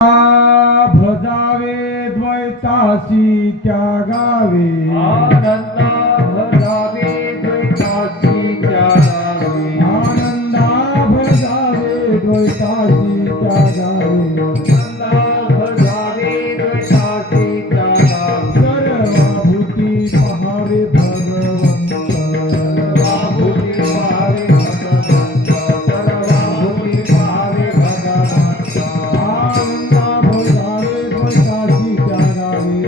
भजावे द्वैतासी त्यागावे आनंदा भजावे द्वैतासी त्यागावे आनंदा भजावे द्वैतासी त्यागावे आनंदा भजावे द्वैतासी त्यागावे सर्वभूती पहावे भगवंत सर्वभूती पहावे भगवंत सर्वभूती पहावे भगवंत आनंदा भजावे द्वैतासी त्यागावे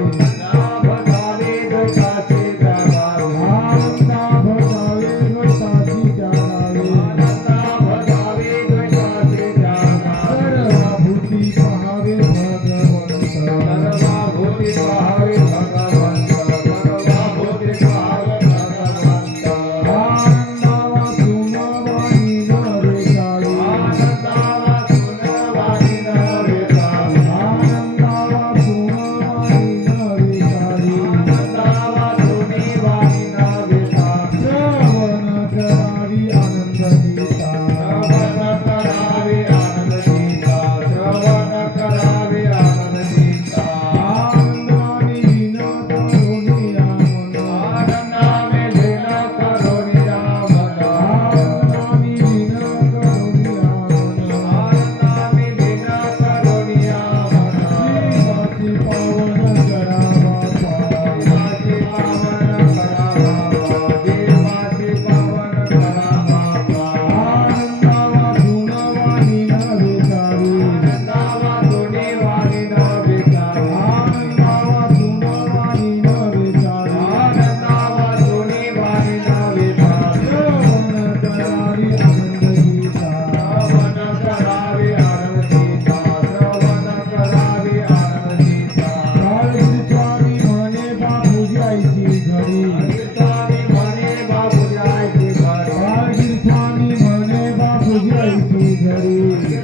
भजावे द्वैतासी त्यागावे आनंदा भजावे द्वैतासी त्यागावे आनंदा भजावे द्वैतासी त्यागावे सर्वभूती पहावे भगवंत सर्वभूती पहावे भगवंत सर्वभूती पहावे भगवंत आनंदा वाचून वाणी नवे काळी आनंदा वाचून वाणी नव्हे काळी आनंदा वाचून वाणी नवे काळी आनंदा वाचून वाणी नव्हे काळी श्रवण करावी आनंद गीता श्रवण करावे आनंद गीता श्रवण करावे आनंद गीता आनंदाने लीन करुणी आमन आनंदाने लीन करुणिया मना आनंदाने लीन करुणी आमन आनंदाने लीन करुणिया मना श्रीवासी पावन करावा पाय देवाची पावन करावा देवाची पावन करावा आनंदा वाचून वाणी नवे काळी आनंदा वाचून वाणी नव्हे काळी आनंदा वाचून वाणी नवे काळी आनंदा वाचून वाणी नव्हे काळी श्रवण करावी आनंद गीता श्रवण करावे आनंद गीता श्रवण करावे आनंद गीता काळजी स्वामी म्हणे बापूजी आईची घरी स्वामी म्हणे बाबू जायची घरी काळजी स्वामी म्हणे बापूजी आईची घरी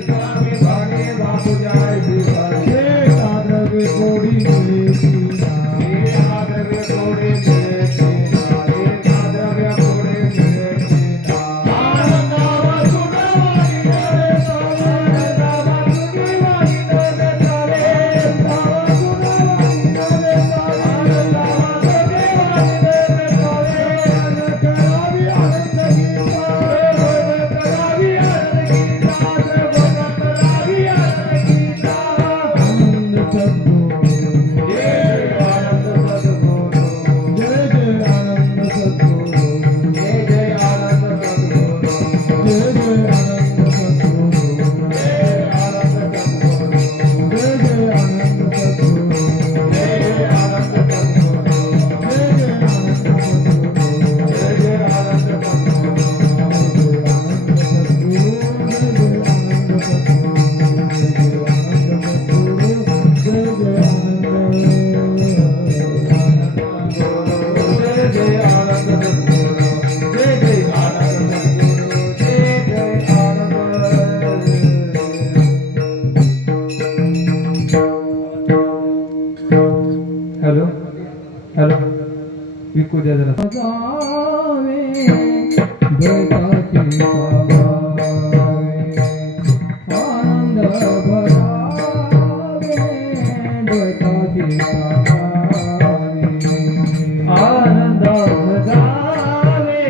स्वामी म्हणे बाबू जायची घरी हे साधवे कोडी देशीना हे आदरे कोडे देशीना हे आदरे कोडे देशीना आनंदा वाचून वाणी नव्हे आनंदा वाचून वाणी नव्हे आनंदा वाचून वाणी नव्हे आनंदा वाचून वाणी नव्हे करावी आनंद गीता श्रवण करावी आनंद गीता श्रवण करावी आनंद गीता आनंद सद्गुरू जय आनंद सद्गुरु जय जय आनंद सद्गुरू जय जय आनंद सद्गुरु जय जय आनंद सद्गुरू जय आनंद सद्गुरु जय जय आनंद सद्गुरू जय जय आनंद सद्गुरु जय जय आनंद सद्गुरू जय जय आनंद सद्गुरु जय जय आनंद सद्गुरु जय जय आनंद सद्गुरु जय जय आनंद हॅलो हॅलो विकू द्या जरा आनंद भजावे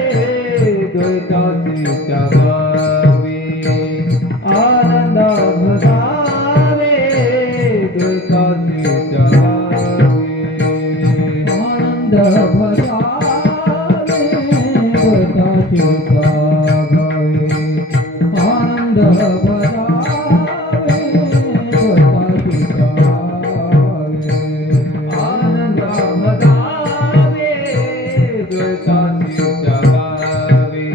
द्वैतासी त्यागावे आनंद भजावे द्वैतासी त्यागावे आनंद भजावे द्वैतासी त्यागावे आनंद भजावे द्वैतासी त्यागावे आनंद भजावे द्वैतासी त्यागावे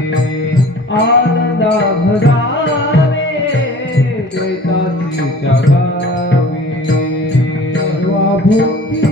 आनंद भजावे द्वैतासी त्यागावे सर्वभूती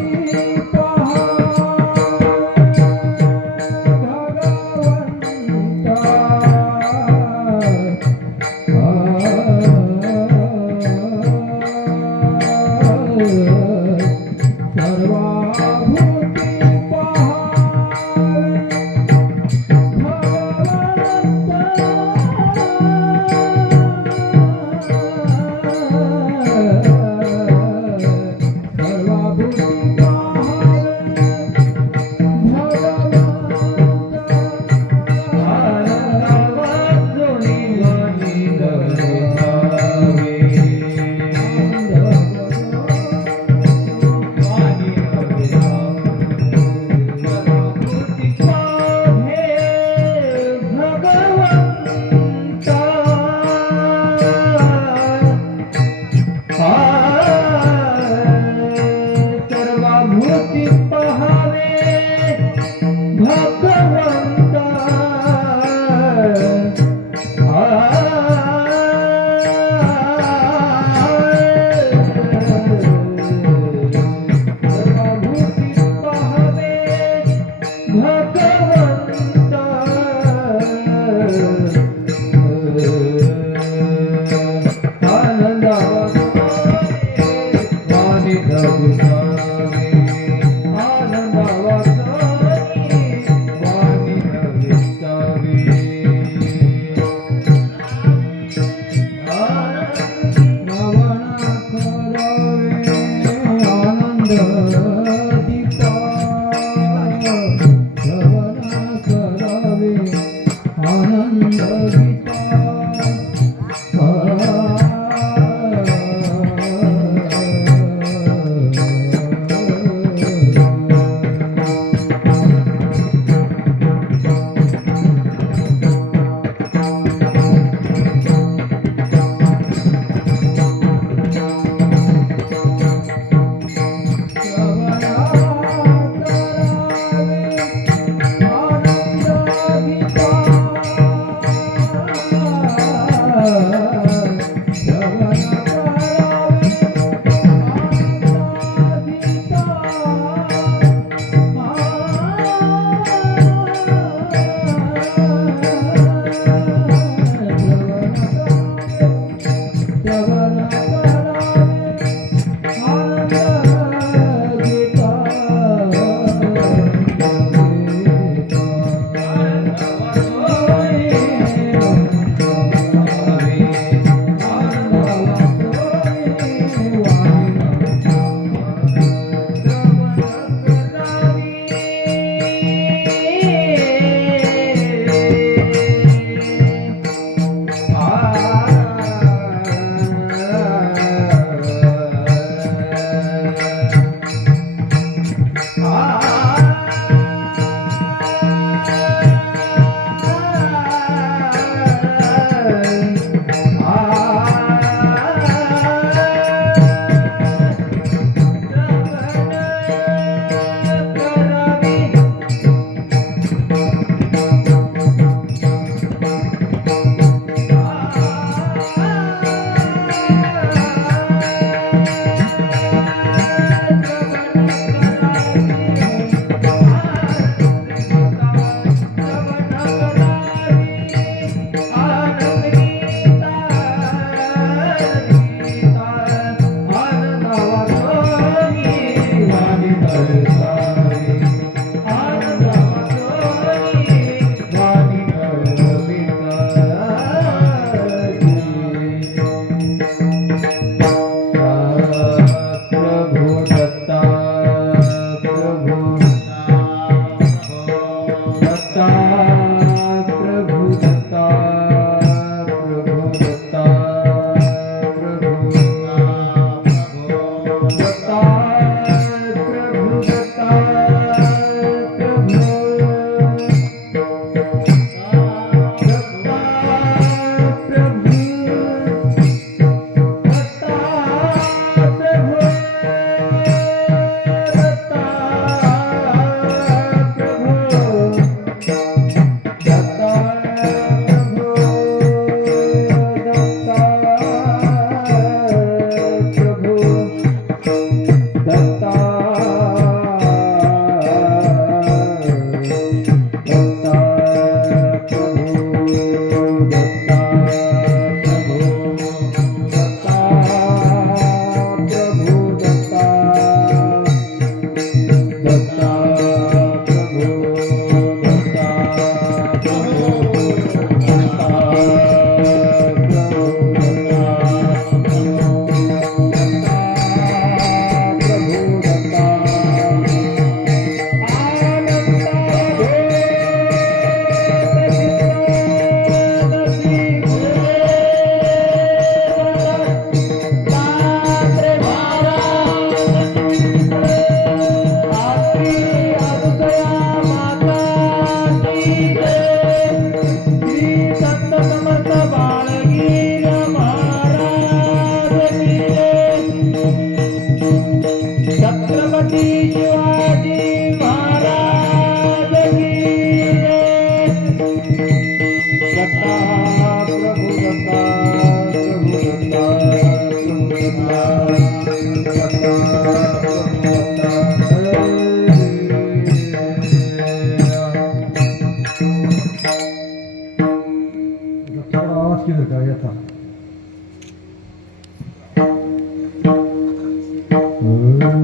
음.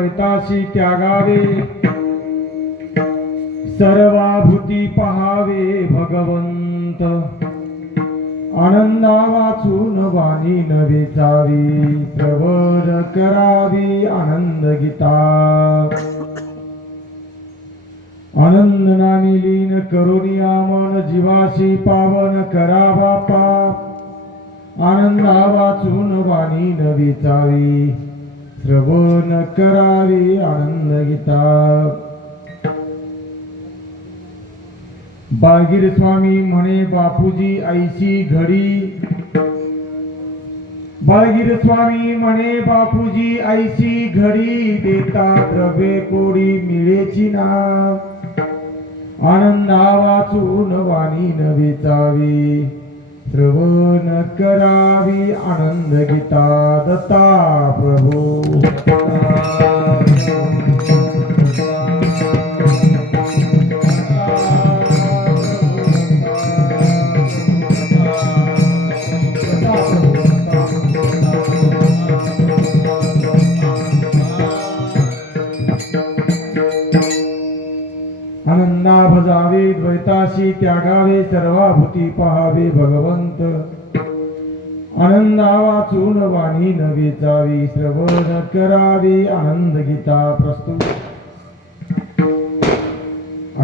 द्वैताशी त्यागावे सर्वाभूती पहावे भगवंत आनंदा वाचून वाणी न वेचावी प्रवर करावी आनंद गीता आनंद नामी लीन करुनिया मन जीवाशी पावन करा बापा आनंदा वाचून वाणी न वेचावी श्रवण करावी आनंद गीता बाळगीर स्वामी म्हणे बापूजी ऐशी घडी बाळगीर स्वामी म्हणे बापूजी ऐशी घडी देता द्रव्ये कोडी मिळेची ना आनंदा वाचून वाणी न वेचावी श्रवण करावी आनंद गीता दत्ता प्रभू आनंदा भजावे द्वैताशी त्यागावे सर्वाभूती पहावे भगवंत आनंदा वाचून वाणी न वेचावी श्रवण करावे आनंद गीता प्रस्तुत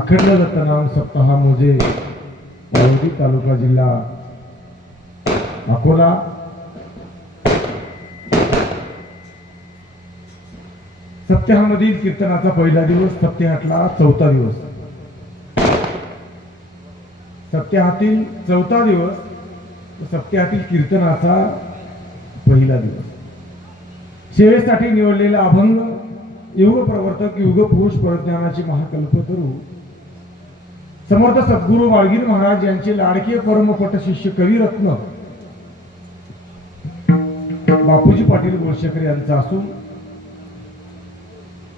अखंड दत्तनाम सप्ताह मोजे पालवडी तालुका जिल्हा अकोला सप्ताहामधील कीर्तनाचा पहिला दिवस सप्ताहातला चौथा दिवस सप्ताहातील चौथा दिवस सप्ताहातील कीर्तनाचा पहिला दिवस सेवेसाठी निवडलेला अभंग युग प्रवर्तक युग पुरुष परज्ञानाची महाकल्पतरू समर्थ सद्गुरू वाळगीर महाराज यांचे लाडके परमपट शिष्य कविरत्न बापूजी पाटील गोळशेकर यांचा असून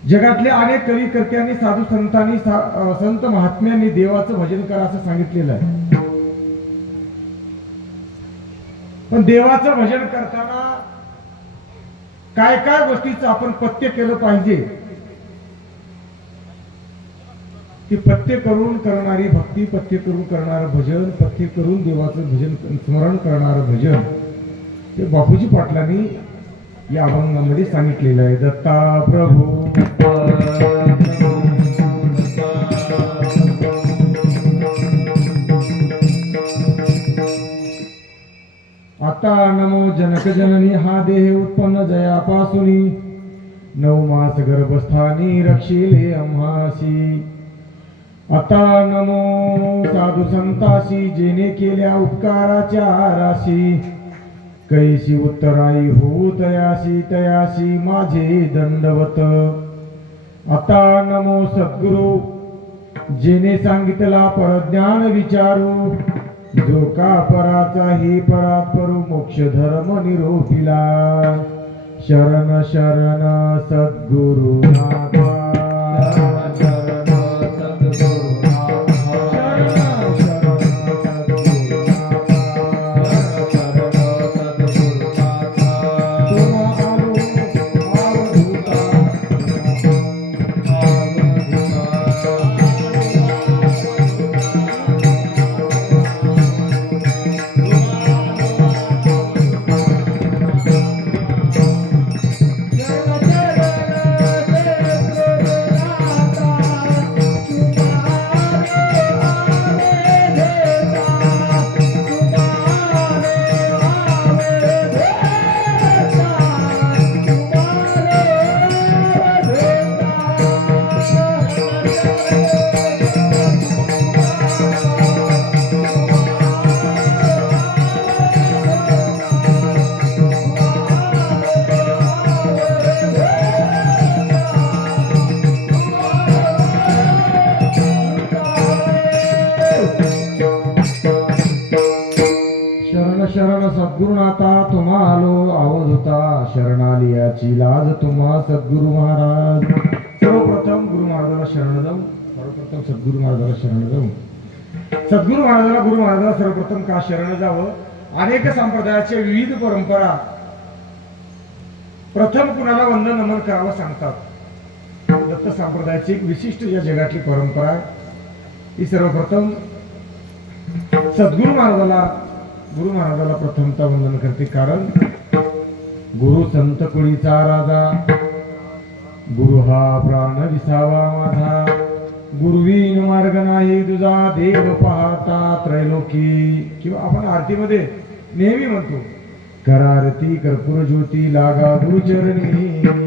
जगातले अनेक कवी कर्त्यांनी साधू संतांनी संत महात्म्यांनी देवाचं भजन करा असं सांगितलेलं आहे पण देवाचं भजन करताना काय काय गोष्टीचं आपण पथ्य केलं पाहिजे ती पथ्य करून करणारी भक्ती पथ्य करून करणारं भजन पथ्य करून देवाचं भजन स्मरण करणारं भजन ते बापूजी पाटलांनी या अभंगामध्ये सांगितलेलं आहे दत्ता प्रभू आता नमो जनक जननी हा देह उत्पन्न जयापासुनी 9 मास गर्भस्थानी रक्षिले आम्हासी आता नमो साधू संतासी जेने केल्या उपकाराच्या राशी कैसी उत्तराई हो तयासी तयासी माझे दंडवत आता नमो सद्गुरु जेने सांगितला परज्ञान विचारू जो का पराचा ही परात्परू मोक्ष धर्म निरोपिला शरण शरण सद्गुरु नाथा शरण सद्गुरुनाथा तुम्हा आलो आवध होता शरणालियाची लाज तुम्हा सद्गुरु महाराज सर्वप्रथम गुरु महाराजाला शरण जाऊ सर्वप्रथम सद्गुरु महाराजाला शरण जाऊ सद्गुरु महाराजाला गुरु महाराजाला सर्वप्रथम का शरण जावं अनेक संप्रदायाचे विविध परंपरा प्रथम कुणाला वंदन नमन करावं सांगतात दत्त संप्रदायाची एक विशिष्ट या जगातली परंपरा आहे. ही सर्वप्रथम सद्गुरु महाराजाला प्रथमता वंदन करते. कारण गुरु संत कुळीचा राजा, गुरु हा प्राण विसावा माझा, गुरुवीन मार्ग नाही तुझा, देव पाहता त्रैलोकी. किंवा आपण आरतीमध्ये नेहमी म्हणतो, करारती कर्पूर ज्योती लागा गुरुचरणी,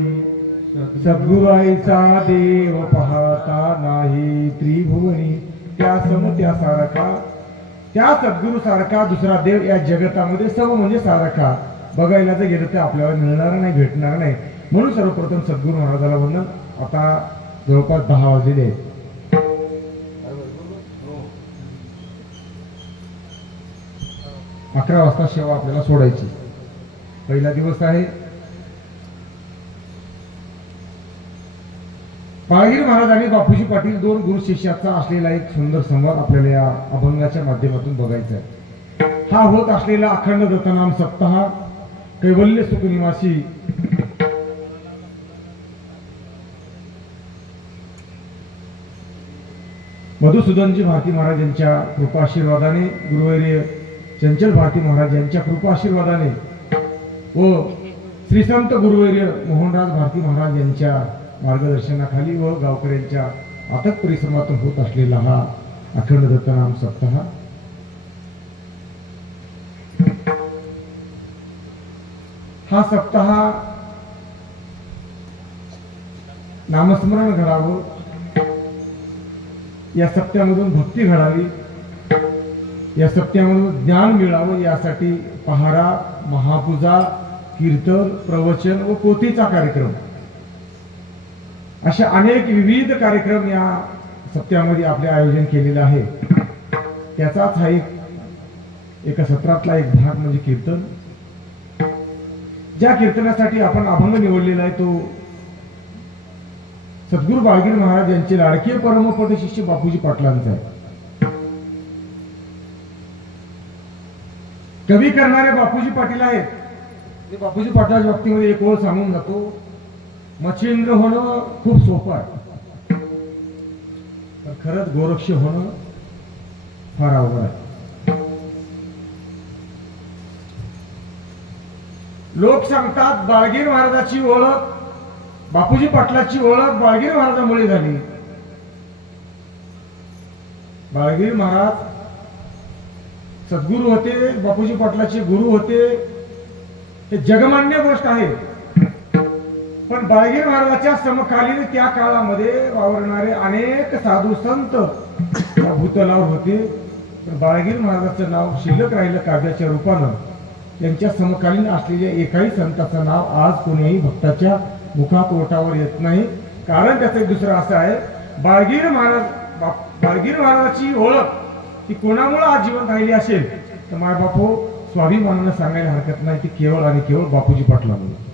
सद्गुराईचा देव पाहता नाही त्रिभुवनी. त्या सम त्या सारखा, त्या सद्गुरु सारखा दुसरा देव या जगतामध्ये सम म्हणजे सारखा बघायला जर गेलं तर आपल्याला मिळणार नाही, भेटणार नाही. म्हणून सर्वप्रथम सद्गुरु महाराजाला वंदन. आता जवळपास 10 वाजलेले आहेत. 11 वाजता सेवा आपल्याला सोडायची. पहिला दिवस आहे. बाळगीर महाराज आणि बापूजी पाटील दोन गुरु शिष्याचा असलेला एक सुंदर संवाद आपल्याला या अभंगाच्या माध्यमातून बघायचा आहे. हा होत असलेला अखंड दत्तनाम सप्ताह कैवल्य सुख निवासी मधुसूदनजी भारती महाराज यांच्या कृपा आशीर्वादाने, गुरुवर्य चंचल भारती महाराज यांच्या कृपा आशीर्वादाने व श्री संत गुरुवर्य मोहनराज भारती महाराज यांच्या मार्गदर्शनाखाली व गावकऱ्यांच्या अथक परिश्रमातून होत असलेला हा अखंड दत्तनाम सप्ताह हा सप्ताह नामस्मरण घडावं, या सप्त्यामधून भक्ती घडावी, या सप्त्यामधून ज्ञान मिळावं यासाठी पहारा, महापूजा, कीर्तन, प्रवचन व पोथीचा कार्यक्रम अशा अनेक विविध कार्यक्रम या सप्त्यामध्ये आपले आयोजन केलेले आहे. त्याचाच हा एका सत्रातला एक भाग म्हणजे कीर्तन. ज्या कीर्तनासाठी आपण अभंग निवडलेला आहे तो सद्गुरु बाळगीर महाराज यांचे लाडके परमपद शिष्य बापूजी पाटलांचा आहे. कवी करणारे बापूजी पाटील आहेत. ते बापूजी पाटलाच्या बाबतीमध्ये एक ओळ सांगून जातो, मच्छिंद्र होणं खूप सोपं आहे, पण खरंच गोरक्ष होणं फार अवघड आहे. लोक सांगतात बाळगीर महाराजाची ओळख, बापूजी पाटलाची ओळख बाळगीर महाराजांमुळे झाली. बाळगीर महाराज सद्गुरू होते, बापूजी पाटलाचे गुरु होते, हे जगमान्य गोष्ट आहे. पण बाळगीर महाराजाच्या समकालीन त्या काळामध्ये वावरणारे अनेक साधू संत या भूतलावर होते. पण बाळगीर महाराजाचं नाव शिल्लक राहिलं काव्याच्या रूपानं. त्यांच्या समकालीन असलेल्या एकाही संताचं नाव आज कोणीही भक्ताच्या मुखात ओठावर येत नाही. कारण त्याचं एक दुसरं असं आहे, बाळगीर महाराजाची ओळख ती कोणामुळे आज जिवंत राहिली असेल तर मायबापू स्वाभिमानानं सांगायला हरकत नाही, ती केवळ आणि केवळ बापूजी पाटलांमुळे.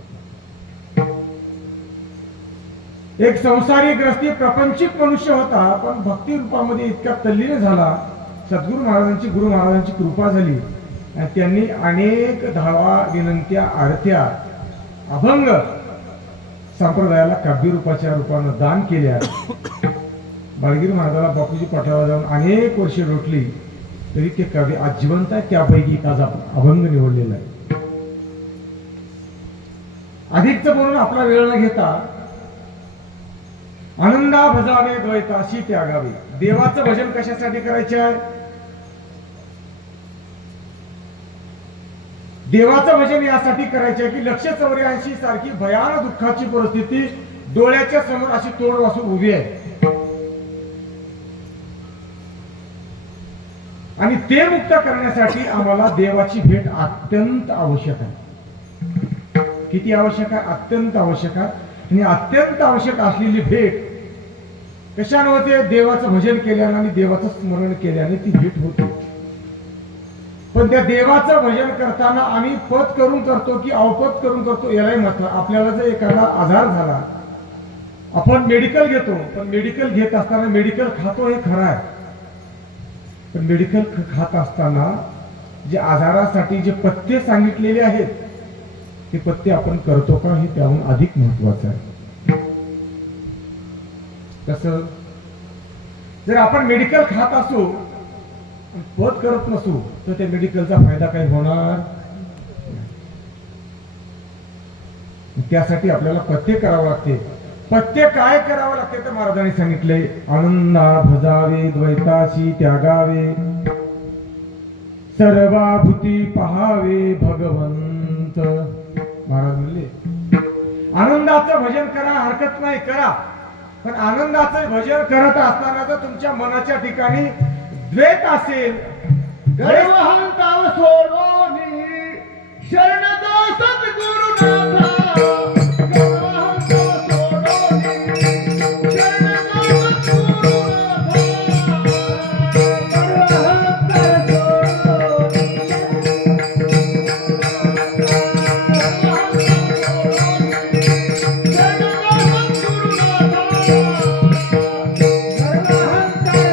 एक संसारी ग्रस्ती प्रापंचिक मनुष्य होता, पण भक्ती रूपामध्ये इतका तल्लीन झाला. सद्गुरु महाराजांची, गुरु महाराजांची कृपा झाली आणि त्यांनी अनेक धावा, विनंत्या, आरत्या, अभंग संप्रदायाला काव्य रूपाच्या रूपानं दान केल्या. बाळगीर महाराजाला बापूजी पाटलाला जाऊन अनेक वर्षे लोटली तरी ते काव्य आज जिवंत आहे. त्यापैकी एक आज अभंग निवडलेला आहे. अधिकच बोलून आपला वेळ न घेता आनंदा भजावे द्वैताशी त्यागावे. देवाचं भजन कशासाठी करायचे आहे? देवाचं भजन यासाठी करायचे आहे की 184 सारखी भयानक दुःखाची परिस्थिती डोळ्याच्या समोर अशी तोंड वासून उभी आहे आणि ते मुक्त करण्यासाठी आम्हाला देवाची भेट अत्यंत आवश्यक आहे. किती आवश्यक आहे? अत्यंत आवश्यक आहे. आणि अत्यंत आवश्यक असलेली भेट कशाने होते? देवाचं भजन केल्याने आणि देवाचं स्मरण केल्याने ती भेट होते. पण त्या देवाचं भजन करताना आम्ही पद करून करतो की अवपद करून करतो यालाही महत्व. आपल्याला जर एखादा आजार झाला, आपण मेडिकल घेतो, पण मेडिकल घेत असताना मेडिकल खातो हे खरं आहे, पण मेडिकल खात असताना जे आजारासाठी जे पथ्य सांगितलेले आहेत ते पथ्य आपण करतो का हे त्याहून अधिक महत्वाचं आहे. कसं? जर आपण मेडिकल खात असू पद करत नसू तर त्या मेडिकलचा फायदा काही होणार? त्यासाठी आपल्याला पथ्य करावं लागते. पथ्य काय करावं लागते तर महाराजांनी सांगितले, आनंदा भजावे द्वैताशी त्यागावे, सर्वाभूती पहावे भगवंत. महाराज म्हणले आनंदाचं भजन करा, हरकत नाही करा, पण आनंदाचं भजन करत असताना जर तुमच्या मनाच्या ठिकाणी द्वेष असेल, गर्वहंताव सोडोनी शरण जो सद्गुरुनाथा, गर्वहंताव सोडोनी शरण जो सद्गुरुनाथा, गर्वहंताव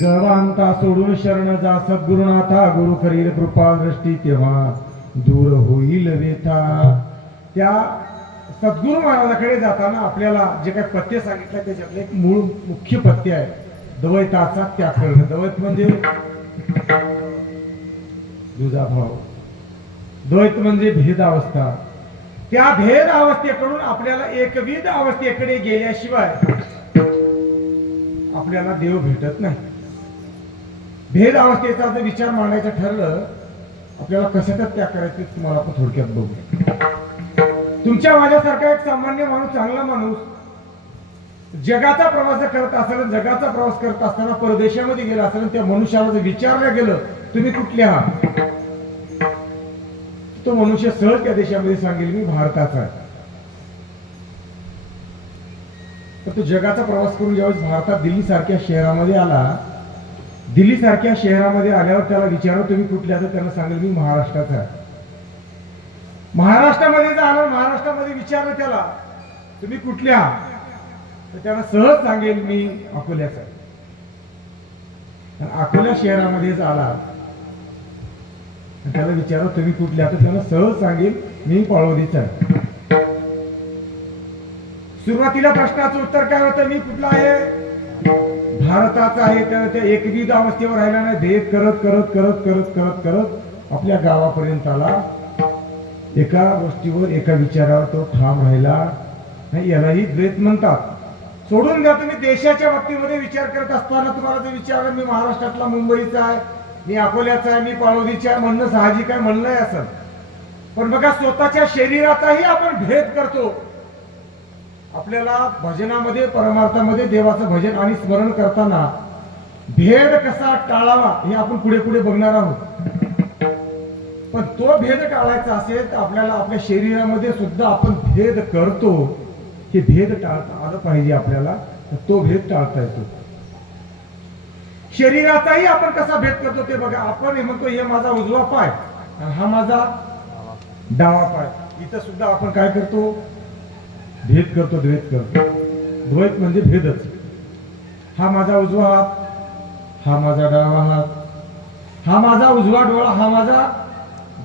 गवांता सोडून शरण जा सद्गुरुनाथा, गुरु करील कृपा दृष्टी तेव्हा दूर होईल व्यथा. त्या सद्गुरु महाराजाकडे जाताना आपल्याला जे काही पथ्य सांगितलं त्याच्यातलं एक मूळ मुख्य पथ्य आहे, द्वैताचा त्याग करणं. द्वैत म्हणजे दुजाभाव, द्वैत म्हणजे भेदावस्था. त्या भेद अवस्थेकडून आपल्याला एकविध अवस्थेकडे गेल्याशिवाय आपल्याला देव भेटत नाही. भेद अवस्थेचा जर विचार मांडायचं ठरलं आपल्याला कशाचा त्याग करायचं तुम्हाला आपण थोडक्यात बघू. तुमच्या माझ्यासारखा एक सामान्य माणूस, चांगला माणूस जगाचा प्रवास करत असेल, जगाचा प्रवास करत असताना परदेशामध्ये गेला असेल, त्या मनुष्याला जर विचारलं गेलं तुम्ही कुठले आहात, तो मनुष्य सहज त्या देशामध्ये सांगेल मी भारताचा आहे. तर तो जगाचा प्रवास करून ज्यावेळेस भारतात दिल्ली सारख्या शहरामध्ये आला, दिल्ली सारख्या शहरामध्ये आल्यावर त्याला विचारलं तुम्ही कुठले आहात, त्याला सांगेल मी महाराष्ट्राचा आहे. महाराष्ट्रामध्ये जर आला, महाराष्ट्रामध्ये विचारलं त्याला तुम्ही कुठले आहात, तर त्याला सहज सांगेल मी अकोल्याचा आहे. अकोला शहरामध्ये जर आला त्याला विचारलं तुम्ही कुठले आहात, त्याला सहज सांगेल मी पाळोदीचा आहे. सुरुवातीला प्रश्नाचं उत्तर काय होतं, मी कुठला आहे, भारताचा आहे. त्या एकविध अवस्थेवर राहिला नाही, भेद करत करत करत करत करत करत आपल्या गावापर्यंत आला. एका गोष्टीवर, एका विचारावर तो ठाम राहिला नाही. यालाही द्वैत म्हणतात. सोडून द्या तुम्ही देशाच्या बाबतीमध्ये विचार करत असताना तुम्हाला जर विचारलं मी महाराष्ट्रातला, मुंबईचा आहे, मी अकोल्याचा आहे, मी पाळोदीचा आहे, म्हणणं साहजिक आहे, म्हणणंही असं. पण बघा स्वतःच्या शरीराचाही आपण भेद करतो. आपल्याला भजनामध्ये, परमार्थामध्ये देवाचं भजन आणि स्मरण करताना भेद कसा टाळावा हे आपण पुढे पुढे बघणार आहोत. पण तो भेद टाळायचा असेल तर आपल्याला आपल्या शरीरामध्ये सुद्धा आपण भेद करतो, हे भेद टाळता आलं पाहिजे आपल्याला, तर तो भेद टाळता येतो. शरीराचाही आपण कसा भेद करतो ते बघा. आपण हे म्हणतो हे माझा उजवा पाय आणि हा माझा डावा पाय. इथं सुद्धा आपण काय करतो, भेद करतो, द्वैत करतो. द्वैत म्हणजे भेदच. हा माझा उजवा हात, हा माझा डावा हात, हा माझा उजवा डोळा, हा माझा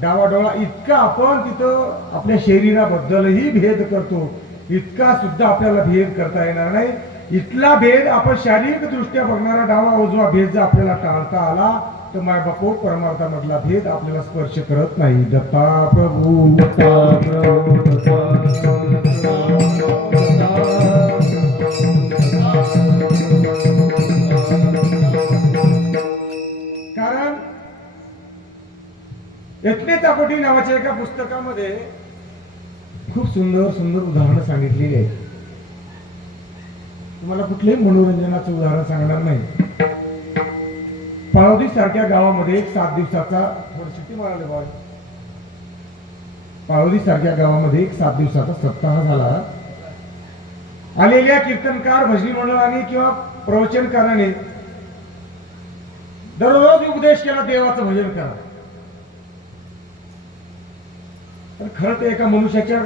डावा डोळा. इतका आपण तिथं आपल्या शरीराबद्दलही भेद करतो. इतका सुद्धा आपल्याला भेद करता येणार नाही. इथला भेद आपण शारीरिक दृष्ट्या बघणारा डावा उजवा भेद जर आपल्याला टाळता आला तर मायबापो परमार्थामधला भेद आपल्याला स्पर्श करत नाही. दत्ता प्रभू दत्ता प्रभू दत्ता. कारण यत्ने चाकोटी नावाच्या एका पुस्तकामध्ये खूप सुंदर सुंदर उदाहरणं सांगितलेली आहेत. तुम्हाला कुठल्याही मनोरंजनाचं उदाहरण सांगणार नाही. पाळोदी सारख्या गावामध्ये एक 7 दिवसाचा थोडं सुट्टी मारायला बॉय पावली सारख्या गावामध्ये एक 7 दिवसाचा सप्ताह झाला. आलेल्या कीर्तनकार, भजनी मंडळाने किंवा प्रवचनकाराने दररोज उपदेश केला, देवाचं भजन करा. पण खरं ते एका मनुष्याच्या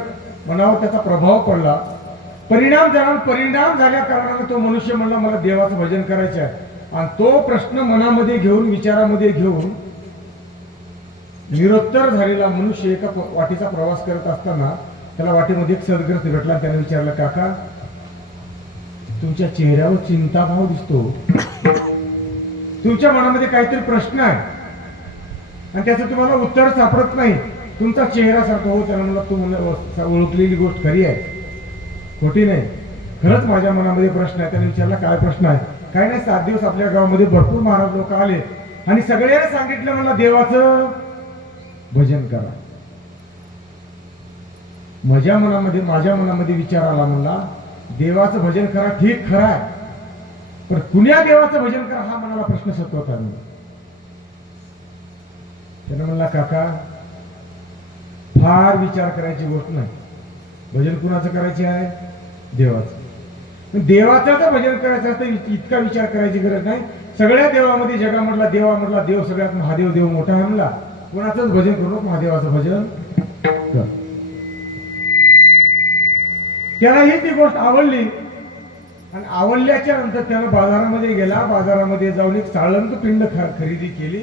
मनावर त्याचा प्रभाव पडला. परिणाम झाल्या कारणाने तो मनुष्य म्हणला मला देवाचं भजन करायचं आहे. आणि तो प्रश्न मनामध्ये घेऊन, विचारामध्ये घेऊन निरुत्तर झालेला मनुष्य एका वाटेचा प्रवास करत असताना त्याला वाटेमध्ये एक सद्ग्रस्त भेटला. त्याने विचारलं, काका तुमच्या चेहऱ्यावर चिंताभाव दिसतो, तुमच्या मनामध्ये काहीतरी प्रश्न आहे आणि त्याचं तुम्हाला उत्तर सापडत नाही, तुमचा चेहरा सारखा हो. त्याला म्हणला, तू ओळखलेली गोष्ट खरी आहे, खोटी नाही, खरंच माझ्या मनामध्ये प्रश्न आहे. त्याने विचारला, काय प्रश्न आहे? काय नाही, 7 दिवस आपल्या गावामध्ये भरपूर महाराज लोक आले आणि सगळ्यांना सांगितलं मला देवाचं भजन करा. माझ्या मनामध्ये विचार आला, म्हणला देवाचं भजन करा, ठीक खरं आहे, पण कुण्या देवाचं भजन करा हा मनाला प्रश्न सतवत आला. त्यानं म्हणला, काका फार विचार करायची गोष्ट नाही, भजन कुणाचं करायचे आहे? देवाचं. देवाचं भजन करायचं असतं इतका विचार करायची गरज नाही. सगळ्या देवामध्ये जगामधला देव सगळ्यात महादेव देव मोठा आहे म्हणला, कोणाचंच भजन करू नको, महादेवाचं भजन कर. त्यालाही ती गोष्ट आवडली आणि आवडल्याच्या नंतर त्यानं बाजारामध्ये गेला. बाजारामध्ये जाऊन एक साळंक पिंड खरेदी केली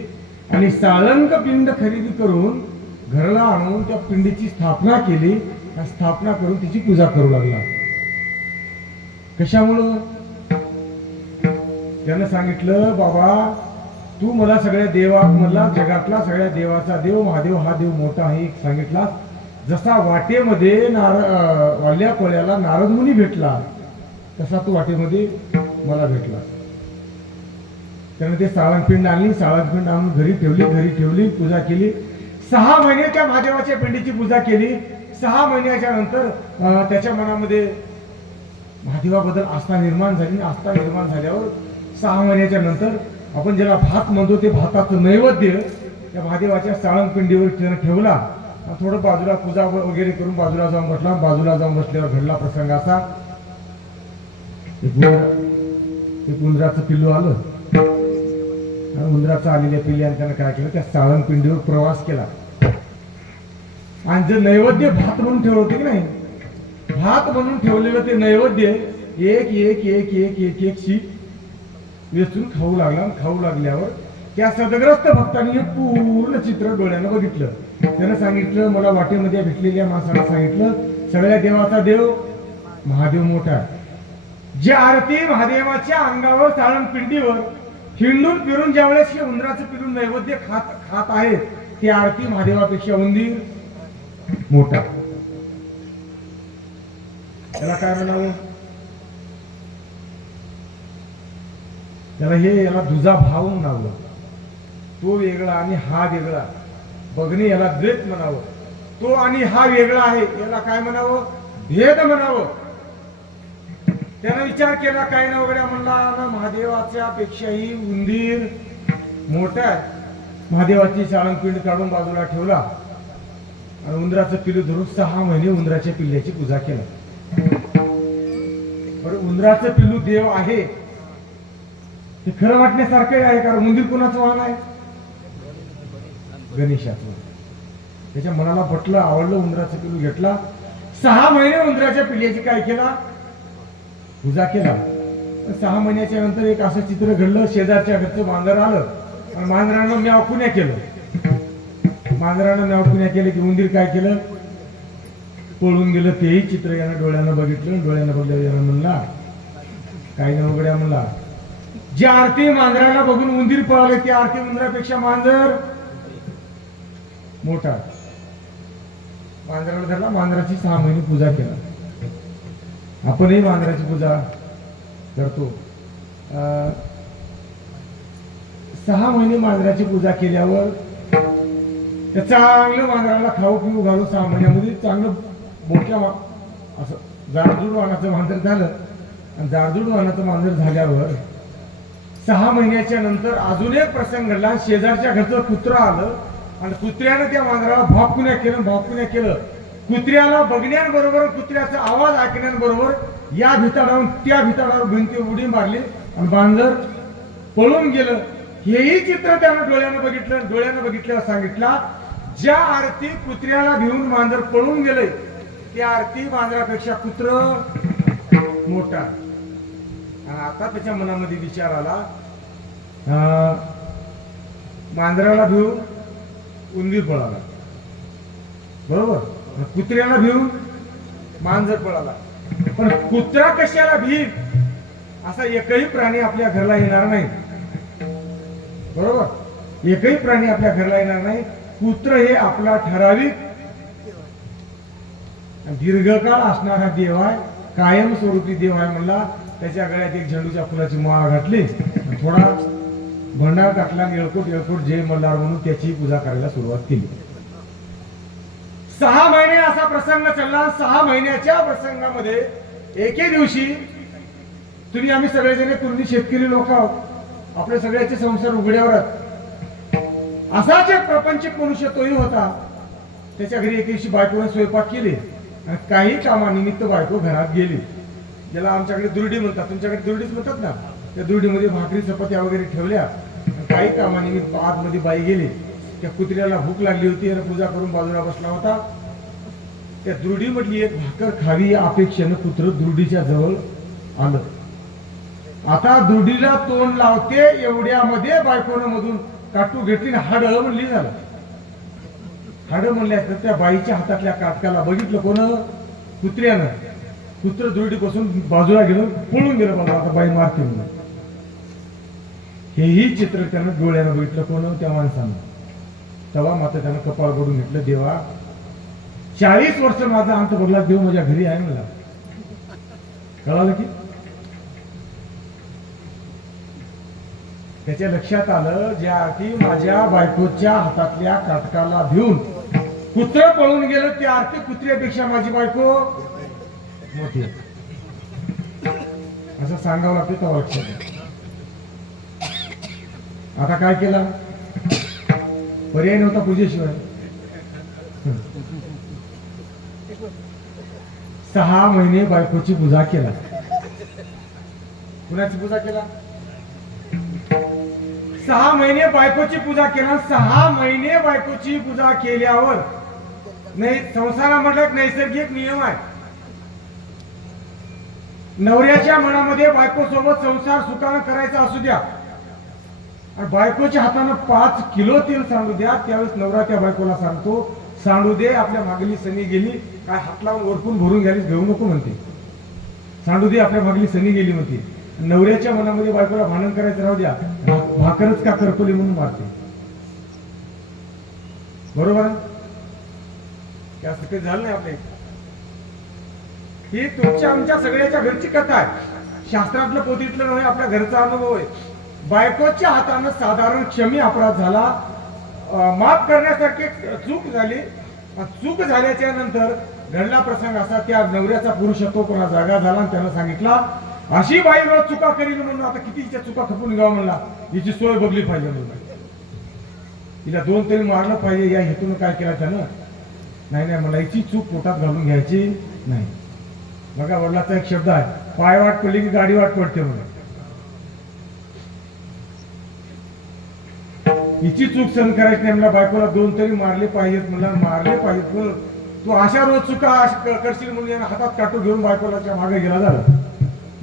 आणि साळंक पिंड खरेदी करून घराला आणून त्या पिंडीची स्थापना केली. स्थापना करून तिची पूजा करू लागला. कशामुळं? त्यानं सांगितलं, बाबा तू मला सगळ्या देवामधला, जगातला सगळ्या देवाचा देव महादेव हा देव मोठा आहे सांगितला. जसा वाटेमध्ये वाल्या कोळ्याला नारद मुनी भेटला तसा तू वाटेमध्ये मला भेटला. त्यानं ते साळंगपिंड आणली, साळंगपिंड आणून घरी ठेवली, पूजा केली. 6 महिने त्या महादेवाच्या पिंडीची पूजा केली. 6 महिन्याच्या नंतर त्याच्या मनामध्ये महादेवाबद्दल आस्था निर्माण झाली. आस्था निर्माण झाल्यावर 6 महिन्याच्या नंतर आपण ज्याला भात म्हणतो ते भाताचं नैवेद्य त्या महादेवाच्या साळंगपिंडीवर त्यानं ठेवला. थोडं बाजूला पूजा वगैरे करून बाजूला जाऊन बसला. बाजूला जाऊन बसल्यावर घडला प्रसंग असा, एक उंदराचं पिल्लू आलं. उंदराचं आलेल्या पिल्ल्याने त्यानं काय केलं, त्या साळंगपिंडीवर प्रवास केला आणि जे नैवेद्य भात म्हणून ठेवलं होते की नाही, भात म्हणून ठेवलेलं ते नैवेद्य एक शीत वेचून खाऊ लागला. खाऊ लागल्यावर त्या सदग्रस्त भक्तांनी हे पूर्ण चित्र डोळ्यानं बघितलं. त्यानं सांगितलं, मला वाटेमध्ये भेटलेल्या माणसाला सांगितलं, सगळ्या देवाचा देव महादेव मोठा आहे. जी आरती महादेवाच्या अंगावर साळंगपिंडीवर हिंडून फिरून ज्यावेळेस हे उंदराचं पिलून नैवेद्य खात आहे, ती आरती महादेवापेक्षा उंदीर मोठा. त्याला काय म्हणावं? याला दुजा भाव म्हणावं. तो वेगळा आणि हा वेगळा बघणे याला द्वैत म्हणावं. तो आणि हा वेगळा आहे याला काय म्हणावं? भेद म्हणावं. त्यानं विचार केला, काय ना वगैरे म्हणला ना, महादेवाच्या पेक्षाही उंदीर मोठा आहे. महादेवाची साळंगपिंड काढून बाजूला ठेवला आणि उंदराचं पिल्लू धरून 6 महिने उंदराच्या पिल्ल्याची पूजा केली. बरं, उंदराचं पिल्लू देव आहे हे खरं वाटण्यासारखं आहे, कारण उंदीर कोणाचं वाहन आहे? गणेशाचं. त्याच्या मनाला पटलं, आवडलं, उंदराचं पिल्लू घेतला. 6 महिने उंदराच्या पिल्ल्याची काय केला? पूजा केला. 6 महिन्याच्या नंतर एक असं चित्र घडलं, शेजारच्या घरचं मांजर आलं आणि मांजरानं म्याव पुण्या केलं. मांजरानं म्याव पुण्या केलं की उंदीर काय केलं? पळून गेलं. तेही चित्र यानं डोळ्यानं बघितलं. डोळ्यानं बघल्यावर यानं म्हणला, काही ना उघड्या म्हणला, जी आरती मांजराला बघून उंदीर पळाले ती आरती उंदरापेक्षा मांजर मोठा. मांजराला धरला, मांजराची 6 महिने पूजा केला. आपणही मांजराची पूजा करतो. 6 महिने मांजराची पूजा केल्यावर त्या चांगलं मांजराला खाऊ पिऊ घालून 6 महिन्यामध्ये चांगलं मोठ्या असं जाडजूड वाहनाचं मांजर झालं. आणि जाडजूड वाहनाचं मांजर झाल्यावर 6 महिन्याच्या नंतर अजून एक प्रसंग घडला. शेजारच्या घरचं कुत्रं आलं आणि कुत्र्यानं त्या मांजराला भाकुन्या केलं. कुत्र्याला बघण्याबरोबर कुत्र्याचा आवाज ऐकण्याबरोबर या भिताडावरून त्या भिताडावर भिंती उडी मारली आणि मांजर पळून गेलं. हेही चित्र त्यानं डोळ्यानं बघितल्यावर सांगितला, ज्या आरती कुत्र्याला घेऊन मांजर पळून गेले त्या आरती मांजरापेक्षा कुत्र मोठा. आणि आता त्याच्या मनामध्ये विचार आला, मांजराला भिवून उंदीर पळाला, बरोबर, कुत्र्याला भिवून मांजर पळाला, पण कुत्रा कशाला भील असा एकही प्राणी आपल्या घरला येणार नाही, बरोबर, एकही प्राणी आपल्या घरला येणार नाही. कुत्र हे आपला ठराविक दीर्घकाळ असणारा देव आहे, कायमस्वरूपी देव आहे. म्हणला त्याच्या गळ्यात एक झेंडूच्या फुलाची माळ घातली, थोडा भंडार टाकला, येळकोट जय मल्हार म्हणून त्याची पूजा करायला सुरुवात केली. 6 महिने असा प्रसंग चालला. 6 महिन्याच्या प्रसंगामध्ये एके दिवशी तुम्ही आम्ही सगळेजण पूर्वी शेतकरी लोक आहोत, आपले सगळ्याचे संसार उघड्यावर आहेत. असाच एक प्रपंचिक मनुष्य तोही होता. त्याच्या घरी एके दिवशी बायकोने स्वयंपाक केले आणि काही कामानिमित्त बायको घरात गेली. ज्याला आमच्याकडे दुर्डी म्हणतात, तुमच्याकडे दुर्डीच म्हणतात ना, त्या दुर्डीमध्ये भाकरी चपात्या वगैरे ठेवल्या. काही कामानिमित्त आतमध्ये बाई गेली. त्या कुत्र्याला भूक लागली होती आणि पूजा करून बाजूला बसला होता. त्या दुर्डी मधली एक भाकर खावी या अपेक्षेनं कुत्र दुर्डीच्या जवळ आलं. आता दुर्डीला तोंड लावते एवढ्यामध्ये बायकोनं मधून काटू घेतली आणि हाड म्हणली झालं. हाड म्हणल्याचं त्या बाईच्या हातातल्या काटकाला बघितलं कोण? कुत्र्यानं. कुत्र दुर्डीपासून बाजूला गेलं, पळून गेलं. बाबा आता बाई मारते म्हणून. हेही चित्र त्यानं डोळ्यानं बघितलं कोण? त्या माणसानं. तेव्हा मात्र त्यानं कपाळ पडून घेतलं, देवा 40 वर्ष माझा अंत बघला, देव माझ्या घरी आहे मला. कळालं की त्याच्या लक्षात आलं, ज्या आरती माझ्या बायकोच्या हातातल्या काटकाला भिवून कुत्र पळून गेलं, त्या आरती कुत्र्यापेक्षा माझी बायको मोठी आहे असं सांगावं लागतं. तेव्हा लक्षात. आता काय केला? पर्याय नव्हता पूजेशिवाय. 6 महिने बायकोची पूजा केला. कुणाची पूजा केला? 6 महिने बायकोची पूजा केला. 6 महिने बायकोची पूजा केल्यावर नाही, संसारामध्ये एक नैसर्गिक नियम आहे. नवऱ्याच्या मनामध्ये बायको सोबत संसार सुखानं करायचा असू द्या आणि बायकोच्या हातानं 5 किलो तेल सांडू द्या, त्यावेळेस नवरा त्या बायकोला सांगतो, सांडू दे, आपल्या मागली सनी गेली, काय हात लावून वरपून भरून घ्यायला घेऊ नको म्हणते. सांडू दे, आपल्या मागली सनी गेली म्हणते. नवऱ्याच्या मनामध्ये बायकोला भांडण करायचं राहू द्या, भाकरच का करतोली म्हणून मारते. बरोबर? असं काही झालं नाही आपल्या. ही तुमच्या आमच्या सगळ्याच्या घरची कथा आहे, शास्त्रातलं पोथीतलं नाही, आपल्या घरचा अनुभव आहे. बायकोच्या हातानं साधारण क्षमी अपराध झाला, माफ करण्यासारखी चूक झाली. चूक झाल्याच्या नंतर घडला प्रसंग असा, त्या नवऱ्याचा पुरुषत्व कोणा जागा झाला आणि त्यानं सांगितला, अशी बाई रोज चुका करील म्हणून आता किती हिच्या चुका खपून घ्यावं म्हणला, हिची सोय बघली पाहिजे म्हणून, हिला 2 तरी मारलं पाहिजे या हेतून काय केला त्यानं? नाही मला हिची चूक पोटात घालून घ्यायची नाही. बघा वडिलाचा एक शब्द आहे, पाय वाट पडली की गाडी वाट पडते म्हणून. हिची चूक सहन करायची नाही म्हणला, बायकोला 2 तरी मारले पाहिजेत म्हणला. मारले पाहिजेत, तू अशा रोज चुका करशील म्हणून हातात काटू घेऊन बायकोला मागे गेला. झालं,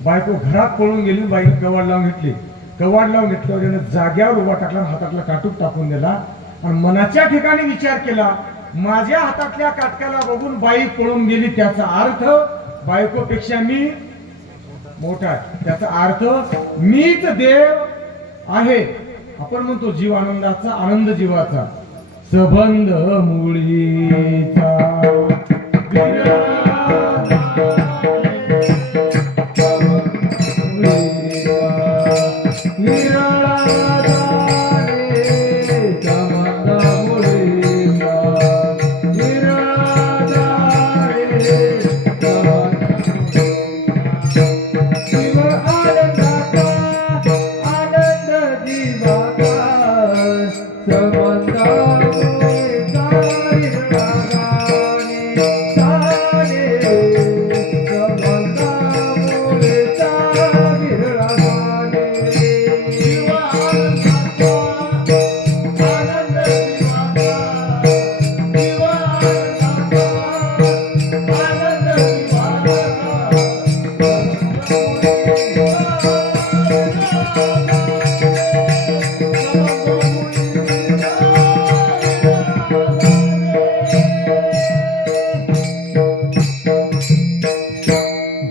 बायको घरात पळून गेली. बाईने कवाड लावून घेतली. कवाड लावून घेतल्यावर त्यानं जाग्यावर उभा टाकला, हातातला काटूक टाकून दिला आणि मनाच्या ठिकाणी विचार केला, माझ्या हातातल्या काटकाला बघून बाई पळून गेली, त्याचा अर्थ बायकोपेक्षा मी मोठा आहे, त्याचा अर्थ मीच देव आहे. आपण म्हणतो जीव आनंदाचा, आनंद जीवाचा, संबंध मुळीचा Come on.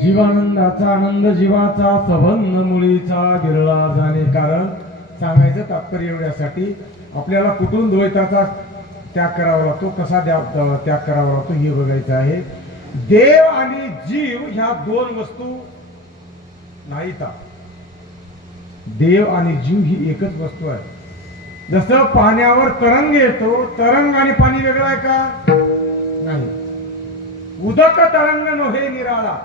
जीवानंदाचा आनंद जीवाचा संबंध मुळीचा गिरला जाणे. कारण सांगायचं तात्पर्य एवढ्यासाठी आपल्याला कुठून द्वैताचा त्याग करावा लागतो, कसा त्याग करावा लागतो हे बघायचं आहे. देव आणि जीव ह्या दोन वस्तू नाहीत. देव आणि जीव ही एकच वस्तू आहे. जसं पाण्यावर तरंग येतो, तरंग आणि पाणी वेगळं आहे का? नाही. उदक तरंग नव्हे निराळा.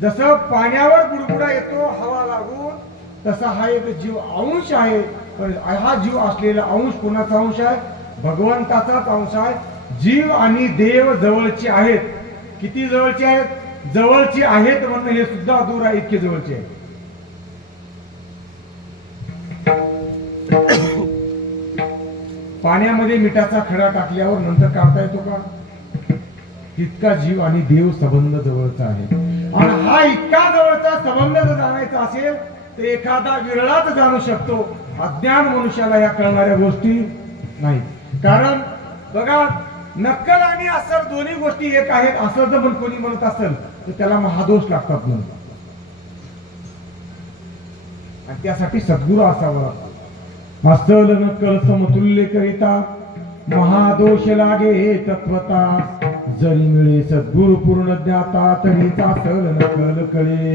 जसं पाण्यावर बुडबुडा येतो हवा लागून, तसा हा एक जीव अंश आहे. पण हा जीव असलेला अंश कोणाचा अंश आहे? भगवंताचाच अंश आहे. जीव आणि देव जवळचे आहेत. किती जवळचे आहेत? जवळचे आहेत म्हणणं हे सुद्धा अधूर आहे, इतके जवळचे आहे. पाण्यामध्ये मिठाचा खडा टाकल्यावर नंतर काढता येतो का? तितका जीव आणि देव संबंध जवळचा आहे. आणि हा इतका जवळचा संबंध जर जाणायचा असेल तर एखादा विरळाच जाणू शकतो. अज्ञान मनुष्याला या कळणाऱ्या गोष्टी नाही. कारण बघा, नक्कल आणि असर दोन्ही गोष्टी एक आहेत असं जर कोणी म्हणत असेल तर त्याला महादोष लागतात म्हणून. आणि त्यासाठी सद्गुरू असावा लागतो. असल नक्कल समतुल्य करिता महादोष लागे तत्वता. जरी मिळे सद्गुरु पूर्ण ज्ञाता तरीच असल नकल कळे.